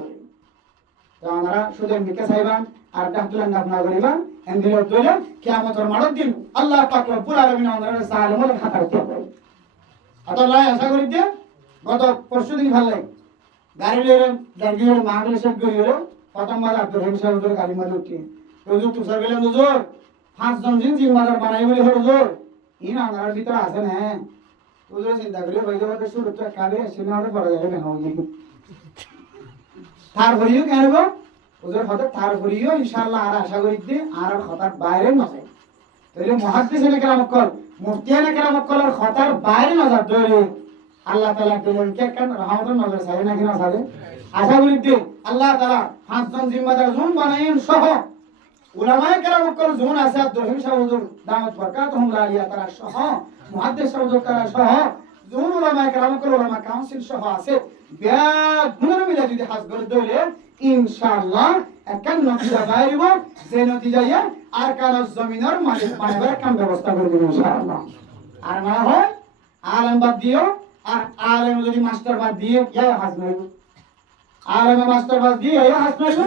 তো আমরা শুধু মিকে সাহেবান আর ডাক্তার নাফনা করিবা এন্দিল দলে কিয়ামতের মাঠের দিন আল্লাহ পাক রব্বুল আলামিন আমাদের সালামুল খাতার দেবে আল্লাহ আশা করি যে গত পরশুদিন ভালো গাড়ির গাড়ির মাহফিল শেষ করিলো প্রথমবার আব্দুল রহিম সাহেবের গাড়ির মধ্যে উঠি হুজুর তুষার গেলেন হুজুর 5 জন জিম্মাদার বানাই বলি হুজুর ইন আমার ভিতরে আছে না হুজুর চিন্তা করি হয়ে যাবে শুরু তো কালে সিনেমাটা পড়া যাবে না তার হইও কেন গো ওদের হঠাৎ তার হইও ইনশাআল্লাহ আর আশা করি যে আর হঠাৎ বাইরে নয় তাহলে মুহাদ্দিস এনে কেরাম কর মুফতিয়ানে কেরাম করার হঠাৎ বাইরে নজর ধরে আল্লাহ তাআলা দিলেনকে কেন রহমতের নজর সারে নাকি না সারে আশা করি যে আল্লাহ তাআলা 5 জন জিম্মাদার জুন বানাইন সহ উলামায়ে কেরাম কর জুন আছে আব্দুল রহিম সাহেব হুজুর দাওয়াত বরকাতুহুম আলিয়া তারা সহ মুহাদ্দিস হুজুর তারা সহ জুন উলামায়ে কেরাম কর উলামা কাউন্সিল সহ আছে গুণের মিলে যদি হাজ করে দইলে ইনশাআল্লাহ একখান নতিজা বাইরিব যে নতিজাইয়া আর কারো জমিনের মালিক বানাবার কাম ব্যবস্থা করে দেব ইনশাআল্লাহ আর না হয় আলেম বাদ দিও আর আলেম যদি মাস্টার বাদ দিয়ে ইয়া হাজ নইব আলেম মাস্টার বাদ দিয়ে ইয়া হাজ নইব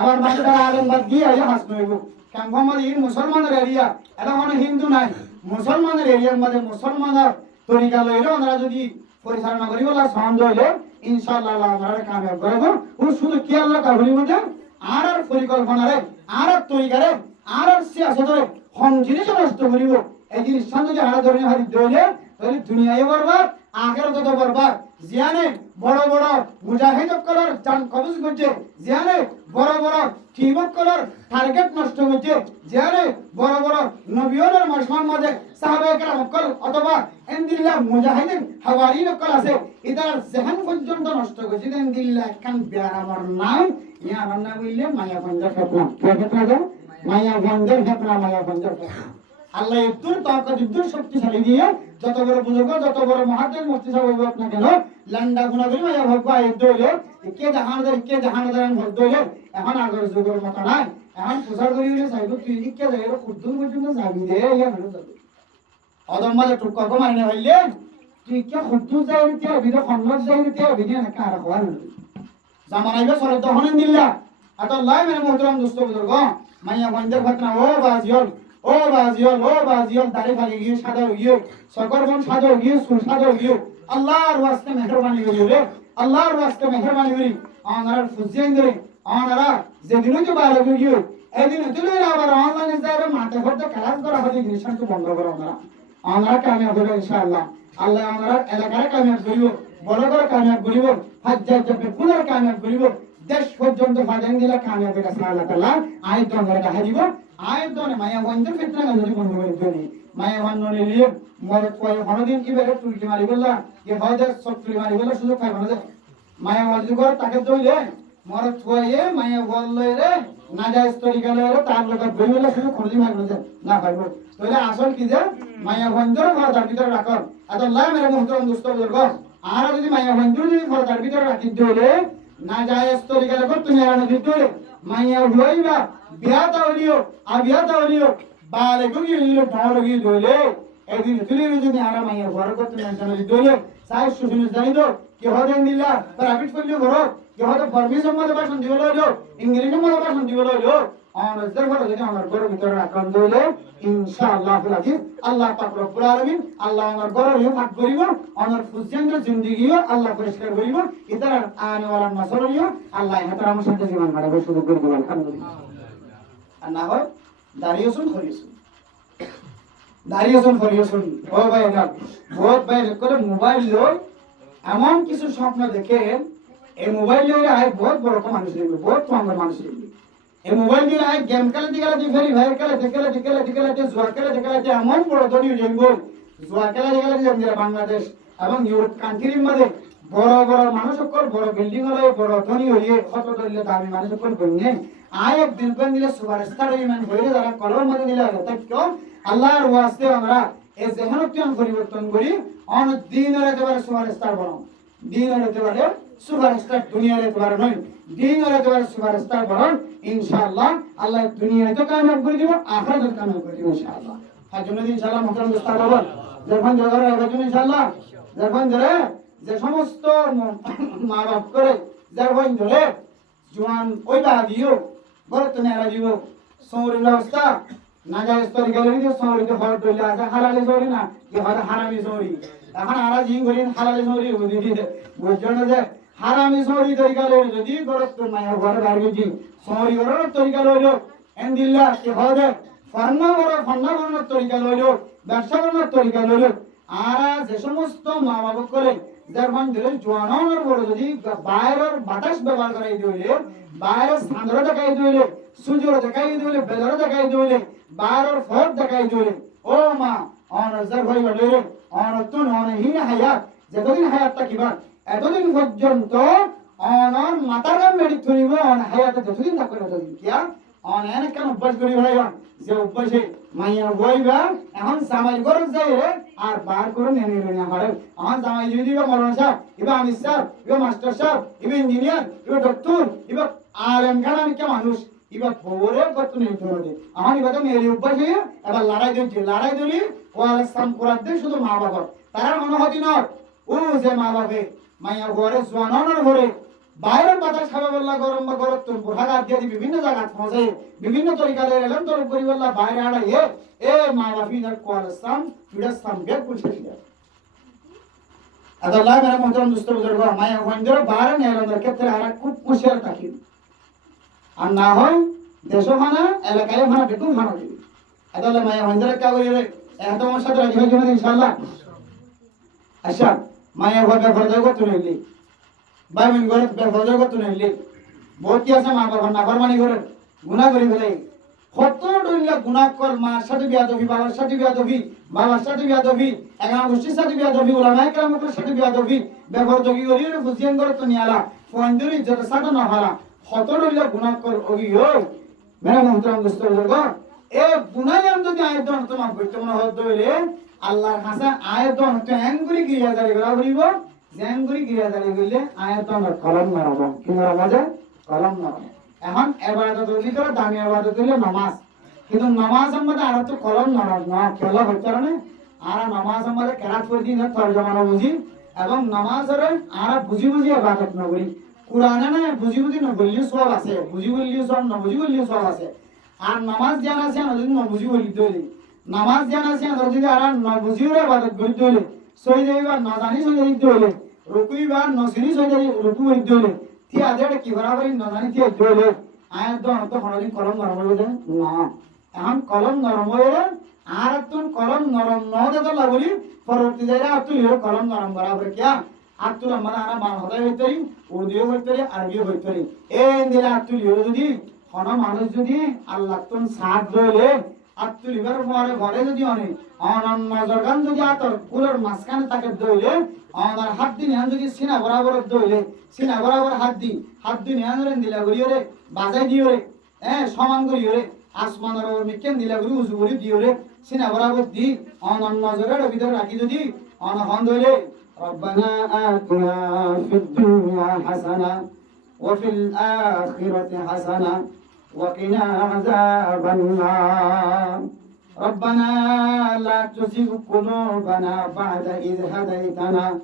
আবার মাস্টার আলেম বাদ দিয়ে ইয়া হাজ নইব কাম আমাদের এই মুসলমানের এরিয়া এটা মানে হিন্দু নাই মুসলমানের এরিয়ার মধ্যে মুসলমানের তরিকা লইলে ওনারা যদি পরিচালনা করি বলা সহজ হইলে ইনশাআল্লাহ আমরা কামিয়াব করব ও শুধু কি আল্লাহ কাবুলির মধ্যে আর পরিকল্পনারে আর তরিকারে আর সিয়াসতরে হম জিনিস নষ্ট করিব এই জিনিস যদি হারা ধরে হারি দইলে তাহলে দুনিয়ায় বরবাদ আখিরাতে তো বরবাদ জিয়ানে বড় বড় মুজাহিদ কলর জান কবজ করছে জিয়ানে বড় বড় টিমক কলর টার্গেট নষ্ট করছে জিয়ানে বড় বড় নবীদের মাসমান মাঝে সাহাবায়ে কেরাম কল অথবা ইনদিল্লাহ মুজাহিদিন হাওয়ারিন কল আছে ইদার জেহান পর্যন্ত নষ্ট করছে ইনদিল্লাহ কান বিয়ারামর নাম ইয়া রান্না বললে মায়া পঞ্জাব ফেতনা কে ফেতনা গো মায়া পঞ্জাব ফেতনা মায়া পঞ্জাব ফেতনা আল্লাহ ইদ্দুর তাকাত ইদ্দুর শক্তিশালী দিয়ে যত বড় বুজুর্গ যত বড় মহাদেব মুফতি সাহেব হইব না কেন লান্ডা গুনা করি মায়া ভগবা ইদ্দুর কে জাহানদার ভগদইল এখন আগর যুগের মত নাই এখন প্রচার করি হইলে সাহেব তুই কে যাই খুদ্দুর পর্যন্ত যাবি রে ইয়া হলো যাবি অদম মাঝে টুক কত মারিনে হইলে তুই কে খুদ্দুর যাই রে তে বিদ খন্নত যাই রে তে বিদ না কার হওয়ার জামানাইবে সরে তো হনেন দিল্লা আত আল্লাহ মেরে মোহতরম দোস্ত বুজুর্গ মাইয়া বন্ধের ঘটনা ও বাজিয়ল দাড়ি ফালি গিয়ে সাদা হইও সকর বন সাদা হইও সুন সাদা হইও আল্লাহর ওয়াস্তে মেহেরবানি করিও রে আল্লাহর ওয়াস্তে মেহেরবানি করি আনার ফুজিয়েন ধরে আনারা যেদিনও যে বাইরে গিয়ে এদিন তুলে আবার অনলাইনে যাবে মাঠে ঘরতে ক্লাস করা হবে জিনিসটা বন্ধ করো আমরা কামিয়াব হবে ইনশাআল্লাহ আল্লাহ আমরা এলাকায় কামিয়াব করিব বড় করে কামিয়াব করিব হাজ্জাত যাবে পুনর কামিয়াব করিব দেশ পর্যন্ত ফাদেন দিলা কামিয়াব হবে আল্লাহ তাআলা আই দঙ্গরে হারিব আই দনে মায়া বন্ধের ফিতনা গলি বন্ধ করে দিই মায়া বন্ধনে নিয়ে মরত কয় হনদিন কি বেরে টুলকি মারি বললা যে হয়তো সব টুলকি মারি বললা সুযোগ পাইব না মায়া বন্ধ করে তাকে দইলে মরত কয়ে মায়া বললে রে না যায় তরিকা লয়ে তার লোক বইলা শুধু খরজি মারলো না পাইব তাহলে আসল কি যে মায়া বন্ধর ঘর ভিতরে রাখ আল্লাহ মেরে মুহতরম দোস্ত বুজুর্গ আর যদি মায়া বন্ধর যদি ঘর ভিতরে রাখি দিলে না যায় তরিকা লগে তুমি আর দিতে মাইয়া হইবা বিয়াতা হলিও আবিয়াতা হলিও বালে গুগি লিলো ঢালগি দইলে একদিন তুলি যদি আরা মাইয়া ঘর করতে না জানো দইলে সাই সুসুনি জানি তো কি হদেন দিলা প্রাইভেট করলিও ঘর কি হদে পারমিশন মধ্যে ভাষণ দিব লইলো ইংরেজি মধ্যে ভাষণ দিব লইলো অনজর ঘর যদি আমার ঘর ভিতরে রাখন দইলে ইনশাআল্লাহ আজিজ আল্লাহ পাক রব্বুল আলামিন আল্লাহ আমার ঘর হিও মাফ করিব আমার ফুজিয়াঙ্গ জিন্দেগিও আল্লাহ পরিষ্কার করিব ইতার আনে ওয়ালা মাসরিও আল্লাহ হাতার আমার সাথে জীবন কাটাবে সুযোগ করে দিবেন আলহামদুলিল্লাহ আর না হয় দাঁড়িয়েছুন ফরিয়েছুন ও ভাই না বহুত ভাই করে মোবাইল লই এমন কিছু স্বপ্ন দেখে এই মোবাইল লই আয় বহুত বড় মানুষ হইবে বহুত কম মানুষ হইবে এই মোবাইল দিয়ে আয় গেম খেলাতে ফেরি ভাই খেলাতে জুয়া খেলাতে এমন বড় ধনী হইব জুয়া খেলাতে বাংলাদেশ এবং ইউরোপ কান্ট্রির মধ্যে বড় বড় মানুষ সকল বড় বিল্ডিং হলে বড় ধনী হইয়ে কত দলিলে দামি মানুষ সকল বন্যে আয় একদিন কোন দিলে সুপারস্টার ইমান হইলে যারা কলর মধ্যে দিলে তাকে আল্লাহর ওয়াস্তে আমরা এই জেহানত্বন পরিবর্তন করি অন দিনের একেবারে সুপারস্টার বড় দিনের একেবারে সুপারস্টার দুনিয়ার একেবারে নয় দিনের একেবারে সুপারস্টার বড় ইনশাআল্লাহ আল্লাহ দুনিয়ায় তো কামিয়াব করে দিব আখিরাতে কামিয়াব করে দিব ইনশাআল্লাহ হাজুন ইনশাআল্লাহ মুকররম দোস্ত বাবা যখন জগরে হবে ইনশাআল্লাহ যখন ধরে যে সমস্ত মা বাপ করে যখন ধরে জোয়ান ওইটা দিও বড় তুমি এরা দিব সৌরির ব্যবস্থা না যায় স্তরি গেলে দিও সৌরিতে হর দইলে আছে হালালি সৌরি না কি হয় হারামি সৌরি এখন আরা জিং করি হালালি সৌরি বুঝছো না যে হারামি সৌরি তরিকা লইল যদি বড় তো মায়ের ঘরে বাইরে গেছি সৌরি বড় তরিকা লইল এন্দিল্লা কি হয় ফান্না বড় তরিকা লইল ব্যবসা করার তরিকা লইল আর যে সমস্ত মা বাবা করে যখন ধরে জোয়ানোর বড় যদি বাইরের বাতাস ব্যবহার করাই দিলে বাইরের সান্দ্র দেখাই দিলে সূর্য দেখাই দিলে বেলার দেখাই দিলে বাইরের ফল দেখাই দিলে ও মা অনজর হই বলে অনতুন অনহীন হায়াত যতদিন হায়াত থাকিবা এতদিন পর্যন্ত অনর মাতার নাম মেডি ধরিব অন হায়াত যতদিন থাকবে ততদিন কিয়া অন এনে কেন অভ্যাস করি ভাইবা যে অভ্যাসে মাইয়া বইবা এখন জামাই ঘরে যাই আর বার করে নেনে নেনে আমারে এখন জামাই যদি দিবা মরণ সাহেব ইবা আমির সাহেব ইবা মাস্টার সাহেব ইবা ইঞ্জিনিয়ার ইবা ডক্টর ইবা আলেম খানা আমি কে মানুষ ইবা বউরে কত নেই ধরে এখন ইবা তো মেরি অভ্যাসে এবার লড়াই দিলি ওয়াল সাম কোরআন দে শুধু মা বাবা তারা অনুমতি নয় ও যে মা বাবা মাইয়া ঘরে জোয়ানোর ঘরে বাইরের বাতাস খাবে বললা গরম বা গরম তোর বুড়াঘাট দিয়ে বিভিন্ন জায়গা পৌঁছে বিভিন্ন তরিকা এলাম তোর করি বললা বাইরে আড়াই এ মা বাপি যার কোয়ালসাম ফিডাসাম বেগ বুঝে দিলে আল্লাহ মেরা মোহতরম দোস্ত বুজুর্গ মায়া ওয়ান্ডর বারে নেলন্দর ক্ষেত্রে আর খুব মুশকিল থাকি আর না হয় দেশও খানা এলাকায় খানা বেকুম খানা দিবি এতালে মায়া হইন্দরে কা করি রে এত আমার সাথে রাজি হইবে ইনশাআল্লাহ আচ্ছা মায়া ঘর বেফর যাও তুই নিলি ভাই মিন ঘর বেফর যাও তুই নিলি বহুত কি আছে মা বাবা না ফরমানি করে গুনাহ করি ফেলে কত ডইলা গুনাহ কর মার সাথে বিয়া দবি বাবার সাথে বিয়া দবি বাবার সাথে বিয়া দবি একা গোষ্ঠীর সাথে বিয়া দবি ওলামায়ে কেরামের সাথে বিয়া দবি বেফর যোগী করি রে ফুসিয়ান করে তো নিয়ালা ফন্ডরি যত সাথে না হারা কত ডইলা গুনাহ কর ওই ও মেরা মুহতারাম দোস্ত বুজুর্গ এ গুনাহ যদি আয়তন তোমার বর্তমান হত হইলে আল্লাহর কাছে আয়তন ট্যাঙ্গুরি গিয়া দাঁড়ি করা হইব জ্যাঙ্গুরি গিয়া দাঁড়ি হইলে আয়তন কলম মারাবো কি মারাবো যে কলম মারাবো এখন ইবাদত ভিতরে দামি ইবাদত হইলো নামাজ কিন্তু নামাজের মধ্যে আর তো কলম নামাজ না খেলা হইতে না আর নামাজের মধ্যে কেরাত করে দিন তরজমা বুঝি এবং নামাজের আর বুঝি বুঝি ইবাদত না করি কুরআনে না বুঝি বুঝি না বললি সব আছে বুঝি বললি সব না বুঝি বললি সব আছে আর নামাজ জানা আছে না যদি না বুঝি বলি দইলে নামাজ জানা আছে না যদি আর না বুঝিও ইবাদত করি দইলে সই যাইবা না জানি সই যাই দইলে রুকুইবা না চিনি সই যাই রুকু করি দইলে তি আদেড় কি বরাবরই না জানি তি দইলে আয় তো কোনদিন কলম নরম হইবে না এখন কলম নরম হইলে আর তুন কলম নরম ন দেতা লাগলি পরবর্তী যাইরা তুই কলম নরম বরাবর কিয়া আতুল আমরা আর মান হদাই হইতরি উর্দুও হইতরি আরবিও হইতরি এই দিলে আতুল যদি কোন মানুষ যদি আল্লাহ তুন সাথ দইলে আতুল ইবার পরে ঘরে যদি অনেক অনন্য জরগান যদি আতর কুলের মাঝখানে তাকে দইলে অনার হাত দিন যদি সিনা বরাবর দইলে সিনা বরাবর হাত দিন ধরে দিলা করিও রে বাজাই দিও রে সমান করিও রে আসমানের ওপর মিকেন দিলা করি উজু করি দিও রে সিনা বরাবর দি অনন্য জরের ভিতরে রাখি যদি অনহন দইলে ربنا آتنا في الدنيا حسنة وفي الآخرة حسنة وقنا عذاب النار ربنا لا تزغ قلوبنا بعد إذ هديتنا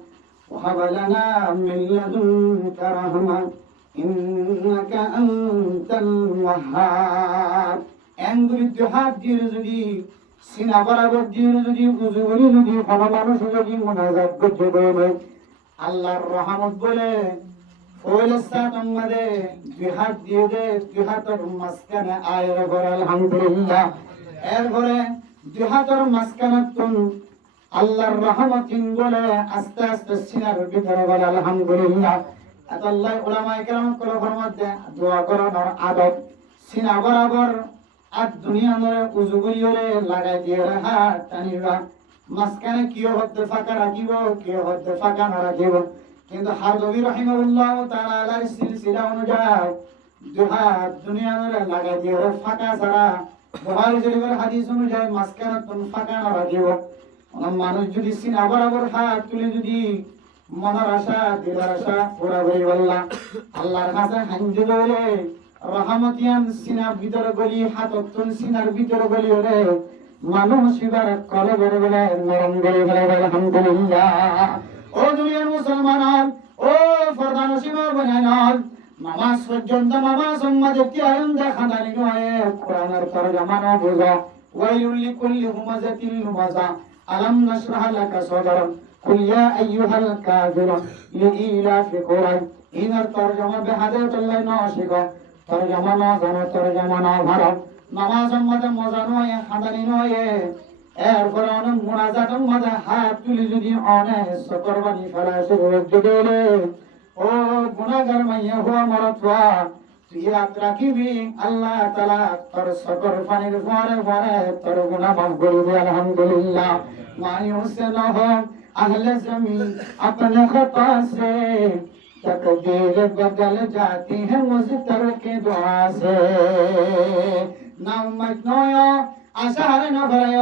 وهب لنا من لدنك رحمة إنك أنت الوهاب أنغري দুহাত দিয়ে যদি সিনা বরাবর দিয়ে যদি উযু করে যদি কোনো মানুষ যদি মুনাজাত করতে বলে আল্লাহর রহমত বলে ওইলেসাত আমাদে দুহাত দিয়ে দে দুহাতের মাঝখানে আয়ের ঘরে আলহামদুলিল্লাহ এর ঘরে দুহাতের মাঝখানে তুন আল্লাহর রহমতিন বলে আস্তে আস্তে সিনার ভিতরে বলে আলহামদুলিল্লাহ আল্লাহ উলামায়ে কেরাম কলমের মধ্যে দোয়া করানোর আদব সিনা বরাবর আর দুনিয়া ধরে উজু করিওরে লাগাই দিয়ে হাত টানিবা মাঝখানে কিও হতে ফাঁকা রাখিব কিও হতে ফাঁকা না রাখিব কিন্তু হাদবি রহিমাহুল্লাহ তাআলার সিলসিলা অনুযায়ী দুহাত দুনিয়া ধরে লাগাই দিয়ে ফাঁকা ছাড়া বুখারী শরীফের হাদিস অনুযায়ী মাঝখানে তুমি ফাঁকা না রাখিব মানুষ যদি সিনা বরাবর হাত তুলে যদি মনের আশা দিলার আশা পুরা করে বললা আল্লাহর কাছে হাঞ্জু ধরে রহমতিয়ান সিনার ভিতরে গলি হাততুন সিনার ভিতরে গলি রে মানুষ এবার কলে বলে বলে নরম গলি বলে আলহামদুলিল্লাহ ও দুনিয়ার মুসলমান ও ফরদান সীমা বানান নামাজ পর্যন্ত নামাজ উম্মত কি আইন দেখা দাঁড়ি নয় কোরআনের তরজমা না বুঝা ওয়াইলুল লিকুল্লি হুমাজাতিল লুমাজা আলাম নাশরাহ লাকা সাদরাক কুল ইয়া আইয়ুহাল কাফিরুন লিইলাফি কুরাইশ ইনার তরজমা বিহাদাতুল্লাহ নাশিকা তরজমা না জানো তরজমা না ভালো নামাজের মধ্যে মজা নয় হাদানি নয় এরপরে অনেক মুনাজাতের মধ্যে হাত তুলি যদি অনেক সকরবানি ফেলা শুরু দিলে ও গুনাহগার মাইয়া হওয়া মরতওয়া তুই রাত রাখিবি আল্লাহ তাআলা তোর সকর পানির পরে পরে তোর গুনাহ মাফ করে দিবে আলহামদুলিল্লাহ মাই হোসেন হো আহলে জমি अपने खता से तकदीर बदल जाती है मुझतर के दुआ से नाउमत नया আশার নভরয়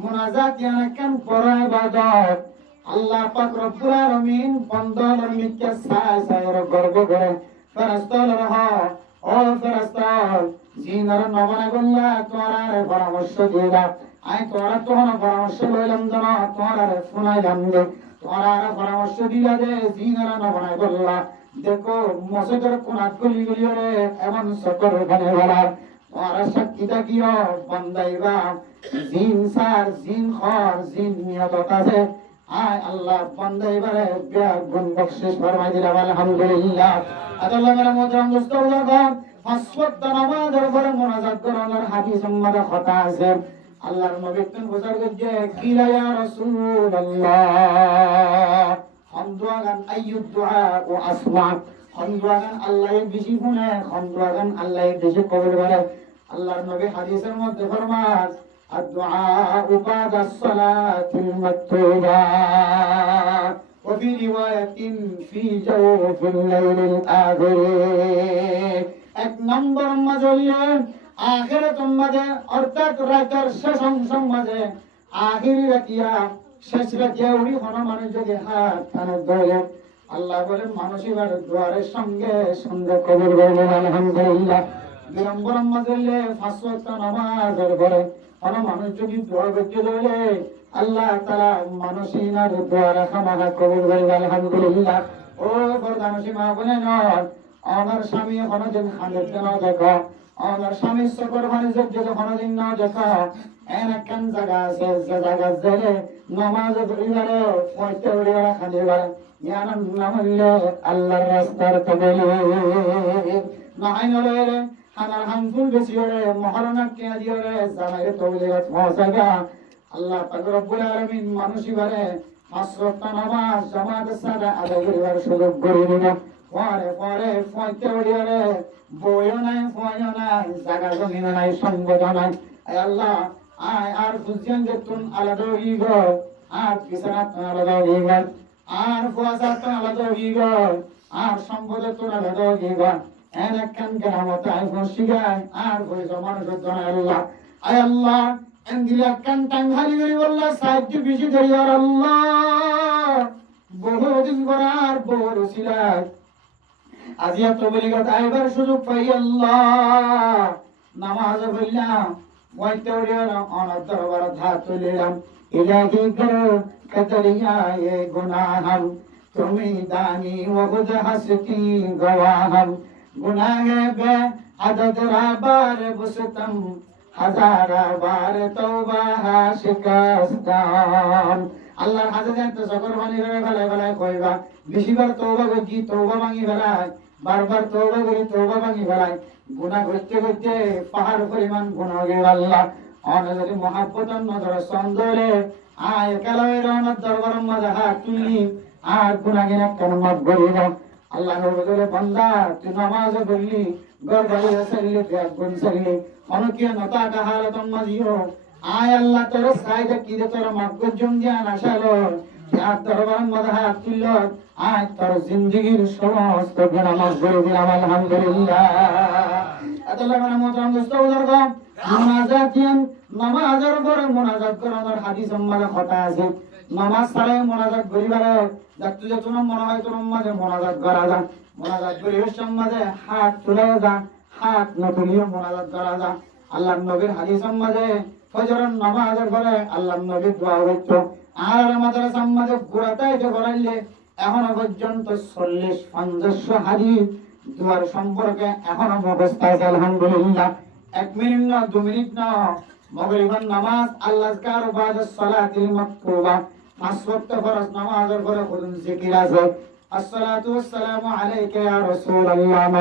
মুনাজাত ইয়ানকান পড়া ইবাদত আল্লাহ পাক রব্বুল আলামিন বন্দার মিকে সায়র গর্ব করে ফেরেশতার রহ ও ফেরেশতা জিনার নবনা গল্লা তোরার পরামর্শ দিলা আই তোরা তোহন পরামর্শ লইলাম জানা তোরার শুনাইলাম দে তোরার পরামর্শ দিলা দে জিনার নবনা গল্লা দেখো মসজিদের কোনাত গলি গলি রে এমন সকর ওখানে বলার और शक्तिता कियो बंदाइबा जिन सार जिन खर जिन नियत আছে আয় আল্লাহ বন্দাইবারে বিয়া গুণ বখশিশ ফরমাই দিলা আলহামদুলিল্লাহ আল্লাহ মেরা মোহতরম দোস্ত বুজুর্গ পাঁচ ওয়াক্ত নামাজের পরে মুনাজাত করানোর হাদিস সম্মানে কথা আছে। আল্লাহর নবী তুমি বুঝার যে কিলা ইয়া রাসূলুল্লাহ খন্দওয়াগান আইয়ুদ দুআ ও আসমা। খন্দওয়াগান আল্লাহ বেশি শুনে, খন্দওয়াগান আল্লাহ বেশি কবুল করে। আল্লাহর নবী হাদিসের মধ্যে ফরমান الدعاء بعد الصلاة المكتوبة وفي رواية في جوف الليل الآخر। এক নম্বর মাঝে আখিরাত মাঝে অর্থাৎ রাতের শেষ অংশ মাঝে আখিরি রাতিয়া শেষ রাতিয়া উড়ি হন মানুষ যদি হাত টানে ধরে আল্লাহ বলেন মানুষ এবার দুয়ারের সঙ্গে সঙ্গে কবুল করলেন আলহামদুলিল্লাহ। দুই নম্বর মাঝে পাঁচ ওয়াক্ত নামাজের পরে কোন মানুষ যদি দোয়া করতে ধরে আল্লাহ তাআলা মানুষিনার দোয়া খামাখা কবুল করবে আলহামদুলিল্লাহ। ও বরদানসী মা বলেন আমার স্বামী কোনদিন খানের জন্য দেখো, আমার স্বামীর চোখের পানি যদি কোনদিন না দেখো, এন একখান জায়গা আছে যে জায়গা গেলে নামাজ পড়িবারে পড়তে পড়িবারে খানিবারে ইয়ানার নাম হইলে আল্লাহর রাস্তার কবলে নাই নলে হানার হামফুল বেশি হলে মহারণা কেয়া দিয়ে জানাইরে তবলিগত পৌঁছাইবা। আল্লাহ পাক রব্বুল আলামিন মানুষিবারে পাঁচ ওয়াক্ত নামাজ জামাতের সাথে আদায় করিবার সুযোগ করে দিল। পরে পরে পড়তে পড়িবারে বইও নাই ফয়ও নাই জায়গা জমিন নাই সঙ্গত নাই। আল্লাহ আয় আর খুঁজিয়ান যে তুন আলাদা হয়ে গেল, আর বিছানাত আলাদা হয়ে গেল, আর ফুয়াশাত আলাদা হয়ে গেল, আর সম্পদের তুন আলাদা হয়ে গেল। এর একখান কেরামত আয় খুশি গায় আর বই জমান সত্য আল্লাহ। আয় আল্লাহ এনদিলা একখান টাঙ্গালি করি বললা সাহিত্য বেশি ধরি আর আল্লাহ বহুদিন করার বহু রসিলায় আজিয়া তবলিগত আইবার সুযোগ পাই আল্লাহ নামাজ পড়লাম ওয়াইতে উড়িয়ালাম অনার দরবার হাত তুলিলাম ইলাহি করো কতরিয়া এ গুনাহম তুমি দানি ওগুদ হাসতি গওয়াহম গুনাহে বে আদদ রাবার বুসতম হাজারা বার তওবা শিকাস্তাম। আল্লাহর হাজার তো সকর বানি করে ফেলায় ফেলায় কইবা বেশিবার তওবা করছি তওবা ভাঙি ফেলায়, বারবার তওবা করি তওবা ভাঙি ফেলায়, গুনাহ করতে করতে পাহাড় পরিমাণ গুনাহ হয়ে আল্লাহ অনজরি মহাব্বতন নজর সন্দরে আয় কালায়ের অনর দরবার মধ্যে হাত তুলি আর গুনাহের কেন মাফ করি দাও। আল্লাহ বলে বান্দা তুই নামাজ পড়লি গরবালি সাল্লি গুন সাল্লি অনকে নতা কাহালত মাজিও আয় আল্লাহ তোর সাইদে কি রে তোর মাফ করজম জ্ঞান আশালো আর দরবার মধ্যে হাত তুলল আয় তোর জিন্দেগীর সমস্ত গুনাহ মাফ করে দিলাম আলহামদুলিল্লাহ। আল্লাহ মানে মোহতরম দোস্ত বুজুর্গ মুনাজাতিন নামাজের পরে মুনাজাত করানোর হাদিস সম্মানে কথা আছে। নামাজ ছাড়াই মুনাজাত করিবারে যাতে যে তোমার মনে হয় তোমার মাঝে মুনাজাত করা যায়, মুনাজাত পরিবেশের মাঝে হাত তুলে যা হাত না তুলিও মুনাজাত করা যায়। আল্লাহর নবীর হাদিসের মাঝে ফজরের নামাজের পরে আল্লাহর নবী দোয়া করতো আর আমাদের সামনে ঘোরাটাই যে করাইলে এখনো পর্যন্ত 40-50 হাদিস দোয়ার সম্পর্কে এখনো মুখস্থ আছে আলহামদুলিল্লাহ। 1 মিনিট না 2 মিনিট না মাগরিবের নামাজ আল্লাহ কার বাদ সালাতুল মাকতুবা 5 ওয়াক্ত ফরজ নামাজের পরে কোন জিকির আছে আসসালাতু ওয়াসসালামু আলাইকা ইয়া রাসূলুল্লাহ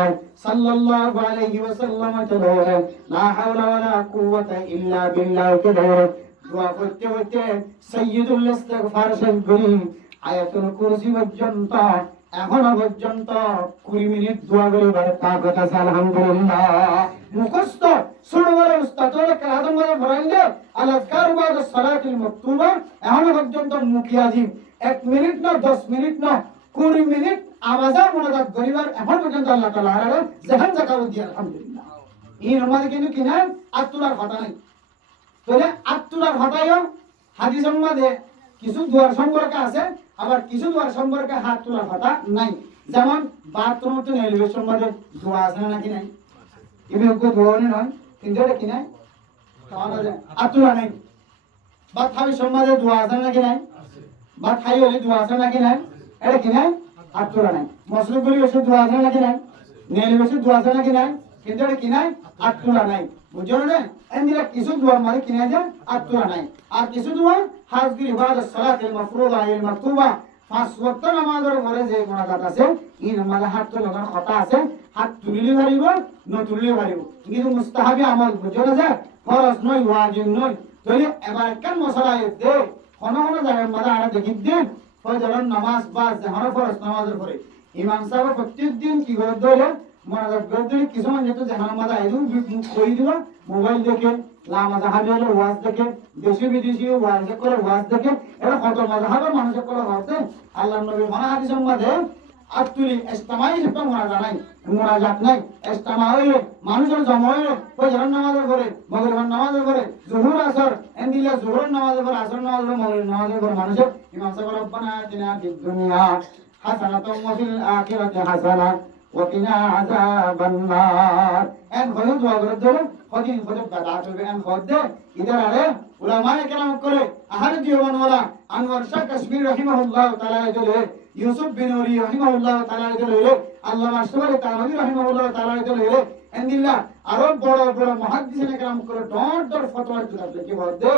সাল্লাল্লাহু আলাইহি ওয়াসাল্লাম তাআলা লা হাওলা ওয়ালা কুওয়াতা ইল্লা বিল্লাহ তাআলা দোয়া করতে করতে সাইয়্যিদুল ইস্তিগফার শরীফ আয়াতুল কুরসি পর্যন্ত এখনো পর্যন্ত 20 মিনিট দোয়া করিবার তাকত আছে আলহামদুলিল্লাহ। মুখস্থ ছোটবেলা উস্তাদের কালাম মানে পড়াইলে আলাজকার বাদ সালাতুল মাকতুবা এখনো পর্যন্ত মুখে আজিব 1 মিনিট না 10 মিনিট না 20 মিনিট আওয়াজে মুনাজাত করিবার এখন পর্যন্ত আল্লাহ তাআলা আর জাহান জাকাত দিয়ে আলহামদুলিল্লাহ। এই রমাদ কিন্তু কিনা আত্মুলার কথা নাই তাহলে আত্মুলার কথায়ও হাদিসের মধ্যে কিছু দোয়ার সম্পর্কে আছে আবার কিছু দোয়ার সম্পর্কে হাত তোলার কথা নাই। যেমন বাথরুম তো এলিভেশন মধ্যে দোয়া আছে নাকি নাই, এমনি দোয়া নয় কিন্তু এটা কি নাই হাত তোলা নাই। বা থাই সমাজে দোয়া আছে নাকি নাই, বা থাই হলে দোয়া আছে নাকি নাই, এটা কি নাই হাত তোলা নাই। মুসলিম পরিবেশে দোয়া আছে নাকি নাই, এলিভেশন দোয়া আছে নাকি নাই কিন্তু এটা কি নাই হাত তোলা নাই। বুঝছো না এন্দিরা কিছু দোয়ার মানে কিনা যায় হাত তোলা নাই। আর কিছু দোয়া হাজগির ইবাদত সালাতুল মাফরুদা আল মাকতুবা 5 ওয়াক্ত নামাজের পরে যে মুনাজাত আছে এই নামাজে হাত তোলার কথা আছে হাত তুলিলে পারিব নতুলিলে পারিব কিন্তু মুস্তাহাবি আমল বুঝো না যে ফরজ নয় ওয়াজিব নয় তাহলে এবার কেন মশলা দে কোন কোন জায়গায় মারা আরা দেখি দিন ফজরের নামাজ বা জাহর ফরজ নামাজের পরে ইমাম সাহেব প্রত্যেক দিন কি করে ধরে মনোযোগ করে ধরে কিছু মানুষ তো জাহান মাথা আইদু মুখ কই দিব মোবাইল দেখে লামাজা হাবিলে ওয়াজ দেখে দেশি বিদেশি ওয়াজ করে ওয়াজ দেখে এটা কত মাযহাবের মানুষ করে হতে আল্লাহর নবী মানা হাদিসের মধ্যে আতুলি ইস্তেমাই যেটা মোনাজাত নাই মোনাজাত নাই ইস্তেমা হইলে মানুষের জমা হইলে ফজরের নামাজের পরে মাগরিবের নামাজের পরে জোহর আসর এন্দিলা জোহরের নামাজের পরে আসর নামাজের পরে মাগরিবের নামাজের পরে মানুষের ইমাম সাহেব রব্বানা আতিনা ফিদ দুনিয়া হাসানাতাও ওয়া ফিল আখিরাতি হাসানা ওয়া কিনা আযাবান নার এন হলো দোয়া করে ধরে খদিন খদব বাদা চলবে এন খদে ইদার আরে উলামায়ে কেরাম করে আহারে দিওয়ান ওয়ালা আনোয়ার শাহ কাশ্মীর রাহিমাহুল্লাহ তাআলা জলে ইউসুফ বিন উরি রাহিমাহুল্লাহ তাআলা জলে আল্লামা আশরাফ তানভী রাহিমাহুল্লাহ তাআলা জলে এন্দিল্লাহ আরো বড় বড় মুহাদ্দিসিনে কেরাম করে ডট ডট ফতোয়া দিতে কি বলতে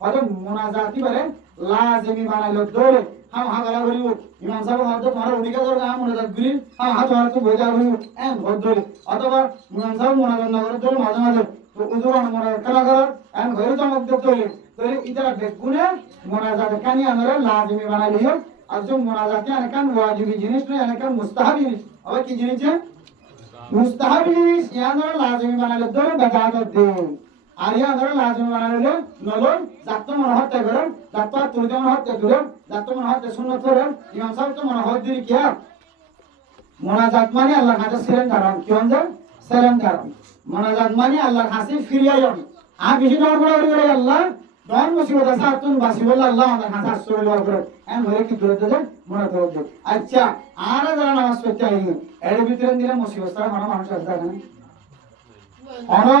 হয়তো মুনাজাতি বলে লাজিমি বানাইলো দৌড়ে হাম হাগালা করিব ইমাম সাহেব হয়তো তোমার উড়িকা দরকার মুনাজাত গুলি হাত হয়তো বইলা করিব এন দৌড়ে অথবা ইমাম সাহেব মুনাজাত না করে দৌড়ে মাঝে মাঝে তো উজুরান মুনাজাত খেলা করার এন ঘরে চমক দিতে হইলে তাহলে ইতারা বেগুনে মুনাজাত কানি আমরা লাজিমি বানাইলিও আজম মুনাজাতে আনকান ওয়াজিবি জিনিস নয় আনকান মুস্তাহাবি জিনিস আবার কি জিনিস মুস্তাহাবি জিনিস ইয়ানা লাজিমি বানাইলে দৌড়ে বেজাত দে আর ইয়ানা লাজিমি বানাইলে নলন যাত্রা মনে হতে করে যাত্রা তুলতে মনে হতে দূরে যাত্রা মনে হতে সুন্নাত করে ইমাম সাহেব তো মনে হয় দিই কি মুনাজাত মানে আল্লাহর কাছে সেরেন কারণ কি হন যায় সেরেন কারণ মুনাজাত মানে আল্লাহর কাছে ফিরিয়ে যান আর বেশি দর করে আল্লাহ দন মুসিবত আছে তুন বাসিবল আল্লাহ আমাদের কাছে আসলে করে এম হয়ে কি দূরে দে মনে করে দে আচ্ছা আর যারা নামাজ পড়তে আইনি এর ভিতরে দিলে মুসিবত ছাড়া কোনো মানুষ আছে না অনো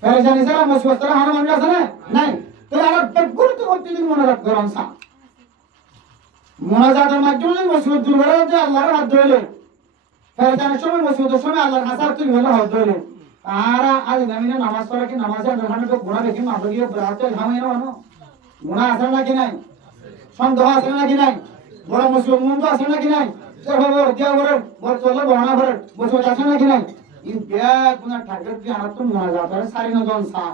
ফেরেশানি ছাড়া মুসিবত ছাড়া কোনো মানুষ আছে না নাই তো আর গুরুত্ব করতে দিন মনে রাখ গরম সা মুনাজাতের মাধ্যমে মুসিবত দূর করে দে আল্লাহর হাত ধরে ফেরেশানির সময় মুসিবতের সময় আল্লাহর কাছে তুই ভালো হাত ধরে আর আজ নামিনা নামাজ পড়া কি নামাজে দোকানে তো গুনাহ দেখি মা বলিয়ে ব্রাতে ঘামে না না গুনাহ আছে নাকি নাই সন্দেহ আছে নাকি নাই বড় মুসলিম মন আছে নাকি নাই সে খবর দিয়া বড় বড় চলে বড়া বড় মুসলিম আছে নাকি নাই ই ব্যাগ গুনা ঠাকুর কি আর তো না যাতা সারি না জন সা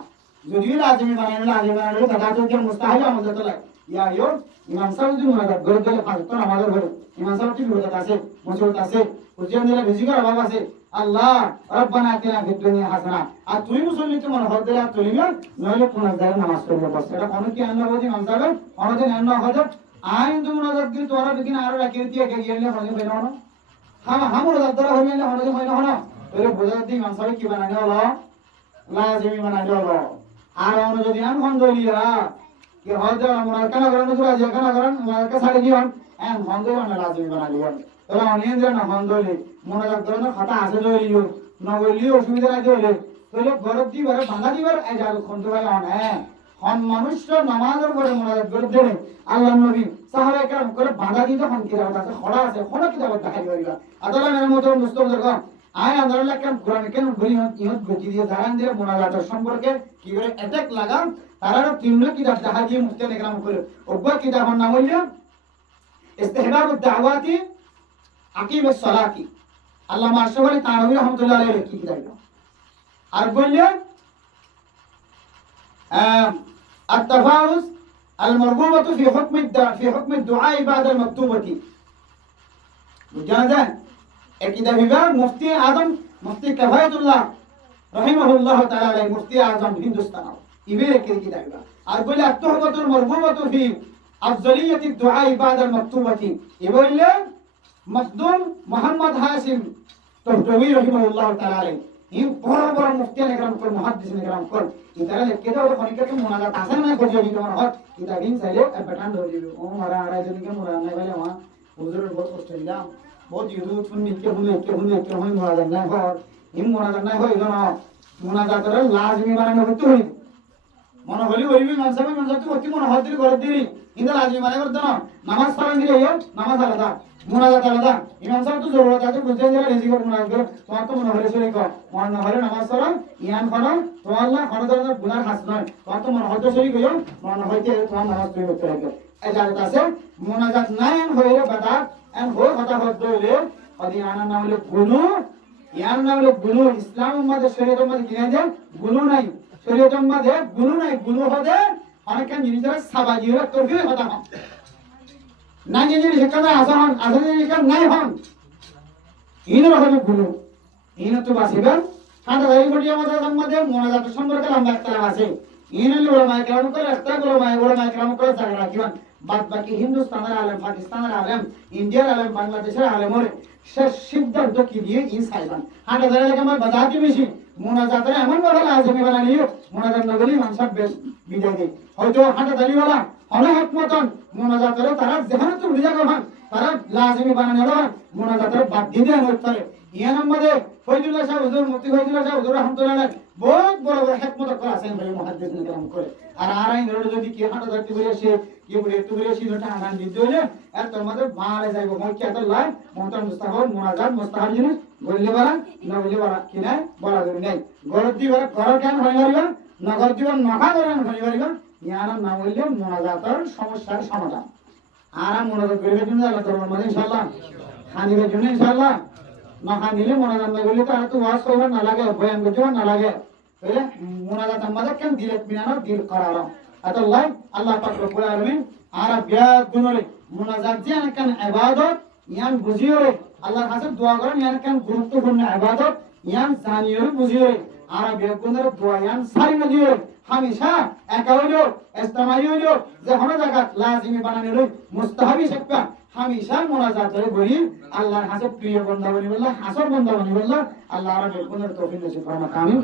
যদি লাজিমি বানাইলে দাদা তো কি মুস্তাহিল আমাদের তো লাগে ইয়া ইয়ো ইমাম সাহেব যদি মুনাজাত করে দিলে পাঁচ তো আমাদের ঘরে ইমাম সাহেব কি বিরত আছে মুসলিম আছে বুঝিয়ে দিলে রিজিকের অভাব আছে আল্লাহ রব্বানা আতিনা ফিদ দুনিয়া হাসানা আর তুই মুসল্লি তো মনে হতে আর তুই নইলে কোন জায়গায় নামাজ পড়বে বস এটা কোন কি আন্না বলি ইমাম সাহেব অনদিন আন্না হযে আইন তো মুনাজাত দিল তোরা বিকিন আর রাখি দিয়ে গিয়ে হলে বেনো না হাম মুনাজাত দ্বারা হইলে হলে হয় না তোরে বোঝা দি ইমাম সাহেব কি বানানি হলো লাজিমি বানানি হলো আর অন্য যদি আন ফোন দলিয়া কি হয়তো মুনাজাত কেন করেন তোরা যে কেন করেন মুনাজাত ছাড়ে দিওন এন ফোন দই বানা লাজিমি বানালি তোরা অনিয়ন না ফোন দলি মনোযোগ করার কথা আছে দলিও নগলিও অসুবিধা নাই দলে তাহলে গরব দিবার ভাঙা দিবার এই যার খন্দ ভাই অন হ্যাঁ হন মানুষ নামাজের পরে মনোযোগ করে দেন আল্লাহর নবী সাহাবায়ে কেরাম করে ভাঙা দিতে হন কিরাম আছে খড়া আছে খড়া কি দাবার দেখাই দিবা আদলা মের মতো মুস্তফা দেখো আয় আন্দোলন কেন কোরআন কেন বলি ইহত গতি দিয়ে জানান দিয়ে মোনাজাতের সম্পর্কে কি করে অ্যাটাক লাগান তারা তিন কিতাব দেখা দিয়ে মুফতি কেরাম করে ওবা কিতাবের নাম হইল ইস্তিহবাবুদ দাওয়াতি আকিমুস সালাতি আল্লামা আশরাফ আলী তানভী রাহমাতুল্লাহ আলাইহি কি কিতাব আর বললে التفاوز المرغوبة في حكم الدعاء بعد المكتوبة জানা এক কিতাব মুফতি আজম মুফতি কিফায়াতুল্লাহ রাহিমাহুল্লাহ তাআলা আলাইহি মুফতি আজম হিন্দুস্তান ইবে এক কিতাব আর বলে আত-তুহফাতুল মারগুবাতু ফি আফজালিয়াতিদ দুআ বা'দা আল-মাকতুবাতি ইবলে মখদুম মোহাম্মদ হাশিম তহতবী রাহিমাহুল্লাহ তাআলা আলাইহি ইন বড় বড় মুফতি একরাম কর মুহাদ্দিসিন একরাম কর ইতারা লেখকে দাও খনিকে মুনাজাত আছে না কইলি তোমার হক কিতাবিন চাইলে বেটান ধরে দিও ও মারা আড়াই জনকে মুরা নাই বলে আমা হুজুরের বড় কষ্ট দিলাম বহুত ইউদুত ফুনি কে হুনে মুনাজাত নাই হর ইম মুনাজাত নাই হইল না মুনাজাতের লাজমি বানানো হইতো হই মনে হলি হইবি মানসাবে মুনাজাত হইতি মনে হইতি করে দিই ইন্দা লাজমি মানে করতে না নামাজ পড়ান দিলে নামাজ আলাদা মুনাজাত আলাদা ইমাম সাহেব তো জরুরত আছে বুঝতে যারা রেজি করে মুনাজাত করে তোমার তো মনে হলে চলে কর মনে না হলে নামাজ পড়া ইয়ান খানা তো আল্লাহ খানা ধরনের গুনাহ হাস নয় তোমার তো মনে হতে চলে গিয়ে মনে হইতে তোমার নামাজ তুমি করতে লাগে এজাজত আছে মুনাজাত নাই হইলে বাদা এন হই কথা হতে হইলে আদি আনা না হলে গুনু ইয়ার নাম হলো গুলো। ইসলাম মধ্যে শরীয়তের মধ্যে কিনা যে গুলো নাই, শরীয়তের মধ্যে গুলো নাই। গুলো হতে অনেক জিনিসের সাবাজিরা তরফি হতা হন না, যে জিনিস এখানে আসা হন, আসা জিনিস নাই হন, ইনের হলো গুলো। ইন তো বাসিবেন হাতে দাঁড়িয়ে পড়ি আমাদের মধ্যে মোনাজাত সম্পর্কে লম্বা একটা আছে। ইনলি ওলামায়ে কেরাম করে একটা ওলামায়ে কেরাম করে জায়গা রাখিবেন। বাদ বাকি হিন্দুস্তানের আলেম, পাকিস্তানের আলেম, ইন্ডিয়ার আলেম, বাংলাদেশের আলেম হলে সে সিদ্ধান্ত কি দিয়ে ই চাইবেন। হাতে দাঁড়িয়ে আমার বাজাতি বেশি মোনাজাতের এমন ভাবে লাজমি বানানিও মোনাজাত নগরী মানুষের বিদায় দেয়। হয়তো হাতে দাঁড়িয়েওয়ালা অনেক মতন মোনাজাতের তারা যেখানে তো উঠে যাবে হন, তারা লাজমি বানানো হন মোনাজাতের বাদ দিয়ে দেন করে। ইয়ান আমাদের ফয়জুল্লাহ সাহেব হুজুর, মুফতি ফয়জুল্লাহ সাহেব হুজুর রহমাতুল্লাহ বহুত বড় বড় হিকমত করে আছেন ভাই মুহাদ্দিসিন কেরাম করে। আর আরাই ধরে যদি কি হাঁটা ধরতে বলে সে কি বলে একটু বলে সিধটা আনান দিতে হইলে এত আমাদের বাড়ে যাইব মক্কি এত লাই মহতার মুস্তাহাব মোনাজাত মুস্তাহাব জিনিস বললে বলা না বললে বলা কি নাই বলা ধরে নাই। গরত দিবার ঘর কেন হয়ে পারিবা, নগর দিবার নখা করেন হয়ে পারিবা। ইয়ার না বললে মোনাজাতের সমস্যার সমাধান। আর মোনাজাত করবে জন্য আল্লাহ তোমার মানে ইনশাআল্লাহ হানিবের জন্য ইনশাআল্লাহ নখা নিলে মোনাজাত না করলে তো আর তো ওয়াজ করবে না লাগে, বয়ান করতে না লাগে। তাহলে মোনাজাত আমাদের কেন দিলে বিনানো দিল করার এত লাই আল্লাহ পাক রব্বুল আলামিন আর বিয়া গুণরে মোনাজাত যে কেন ইবাদত ইয়ান বুঝিও রে আল্লাহর কাছে দোয়া করেন ইয়ান কেন গুরুত্বপূর্ণ ইবাদত ইয়ান জানিও বুঝিও রে আর বিয়া গুণরে দোয়া ইয়ান সারি বুঝিও হামেশা একা হইলো ইস্তেমাই হইলো যে হনো জায়গা লাজিমি বানানো রই মুস্তাহাবি শিক্ষা হামেশা মোনাজাত করে বলি আল্লাহর কাছে প্রিয় বান্দা বনি বললা হাসর বান্দা বনি বললা আল্লাহ আর বিয়া গুণরে তৌফিক নসিব ফরমাক আমিন।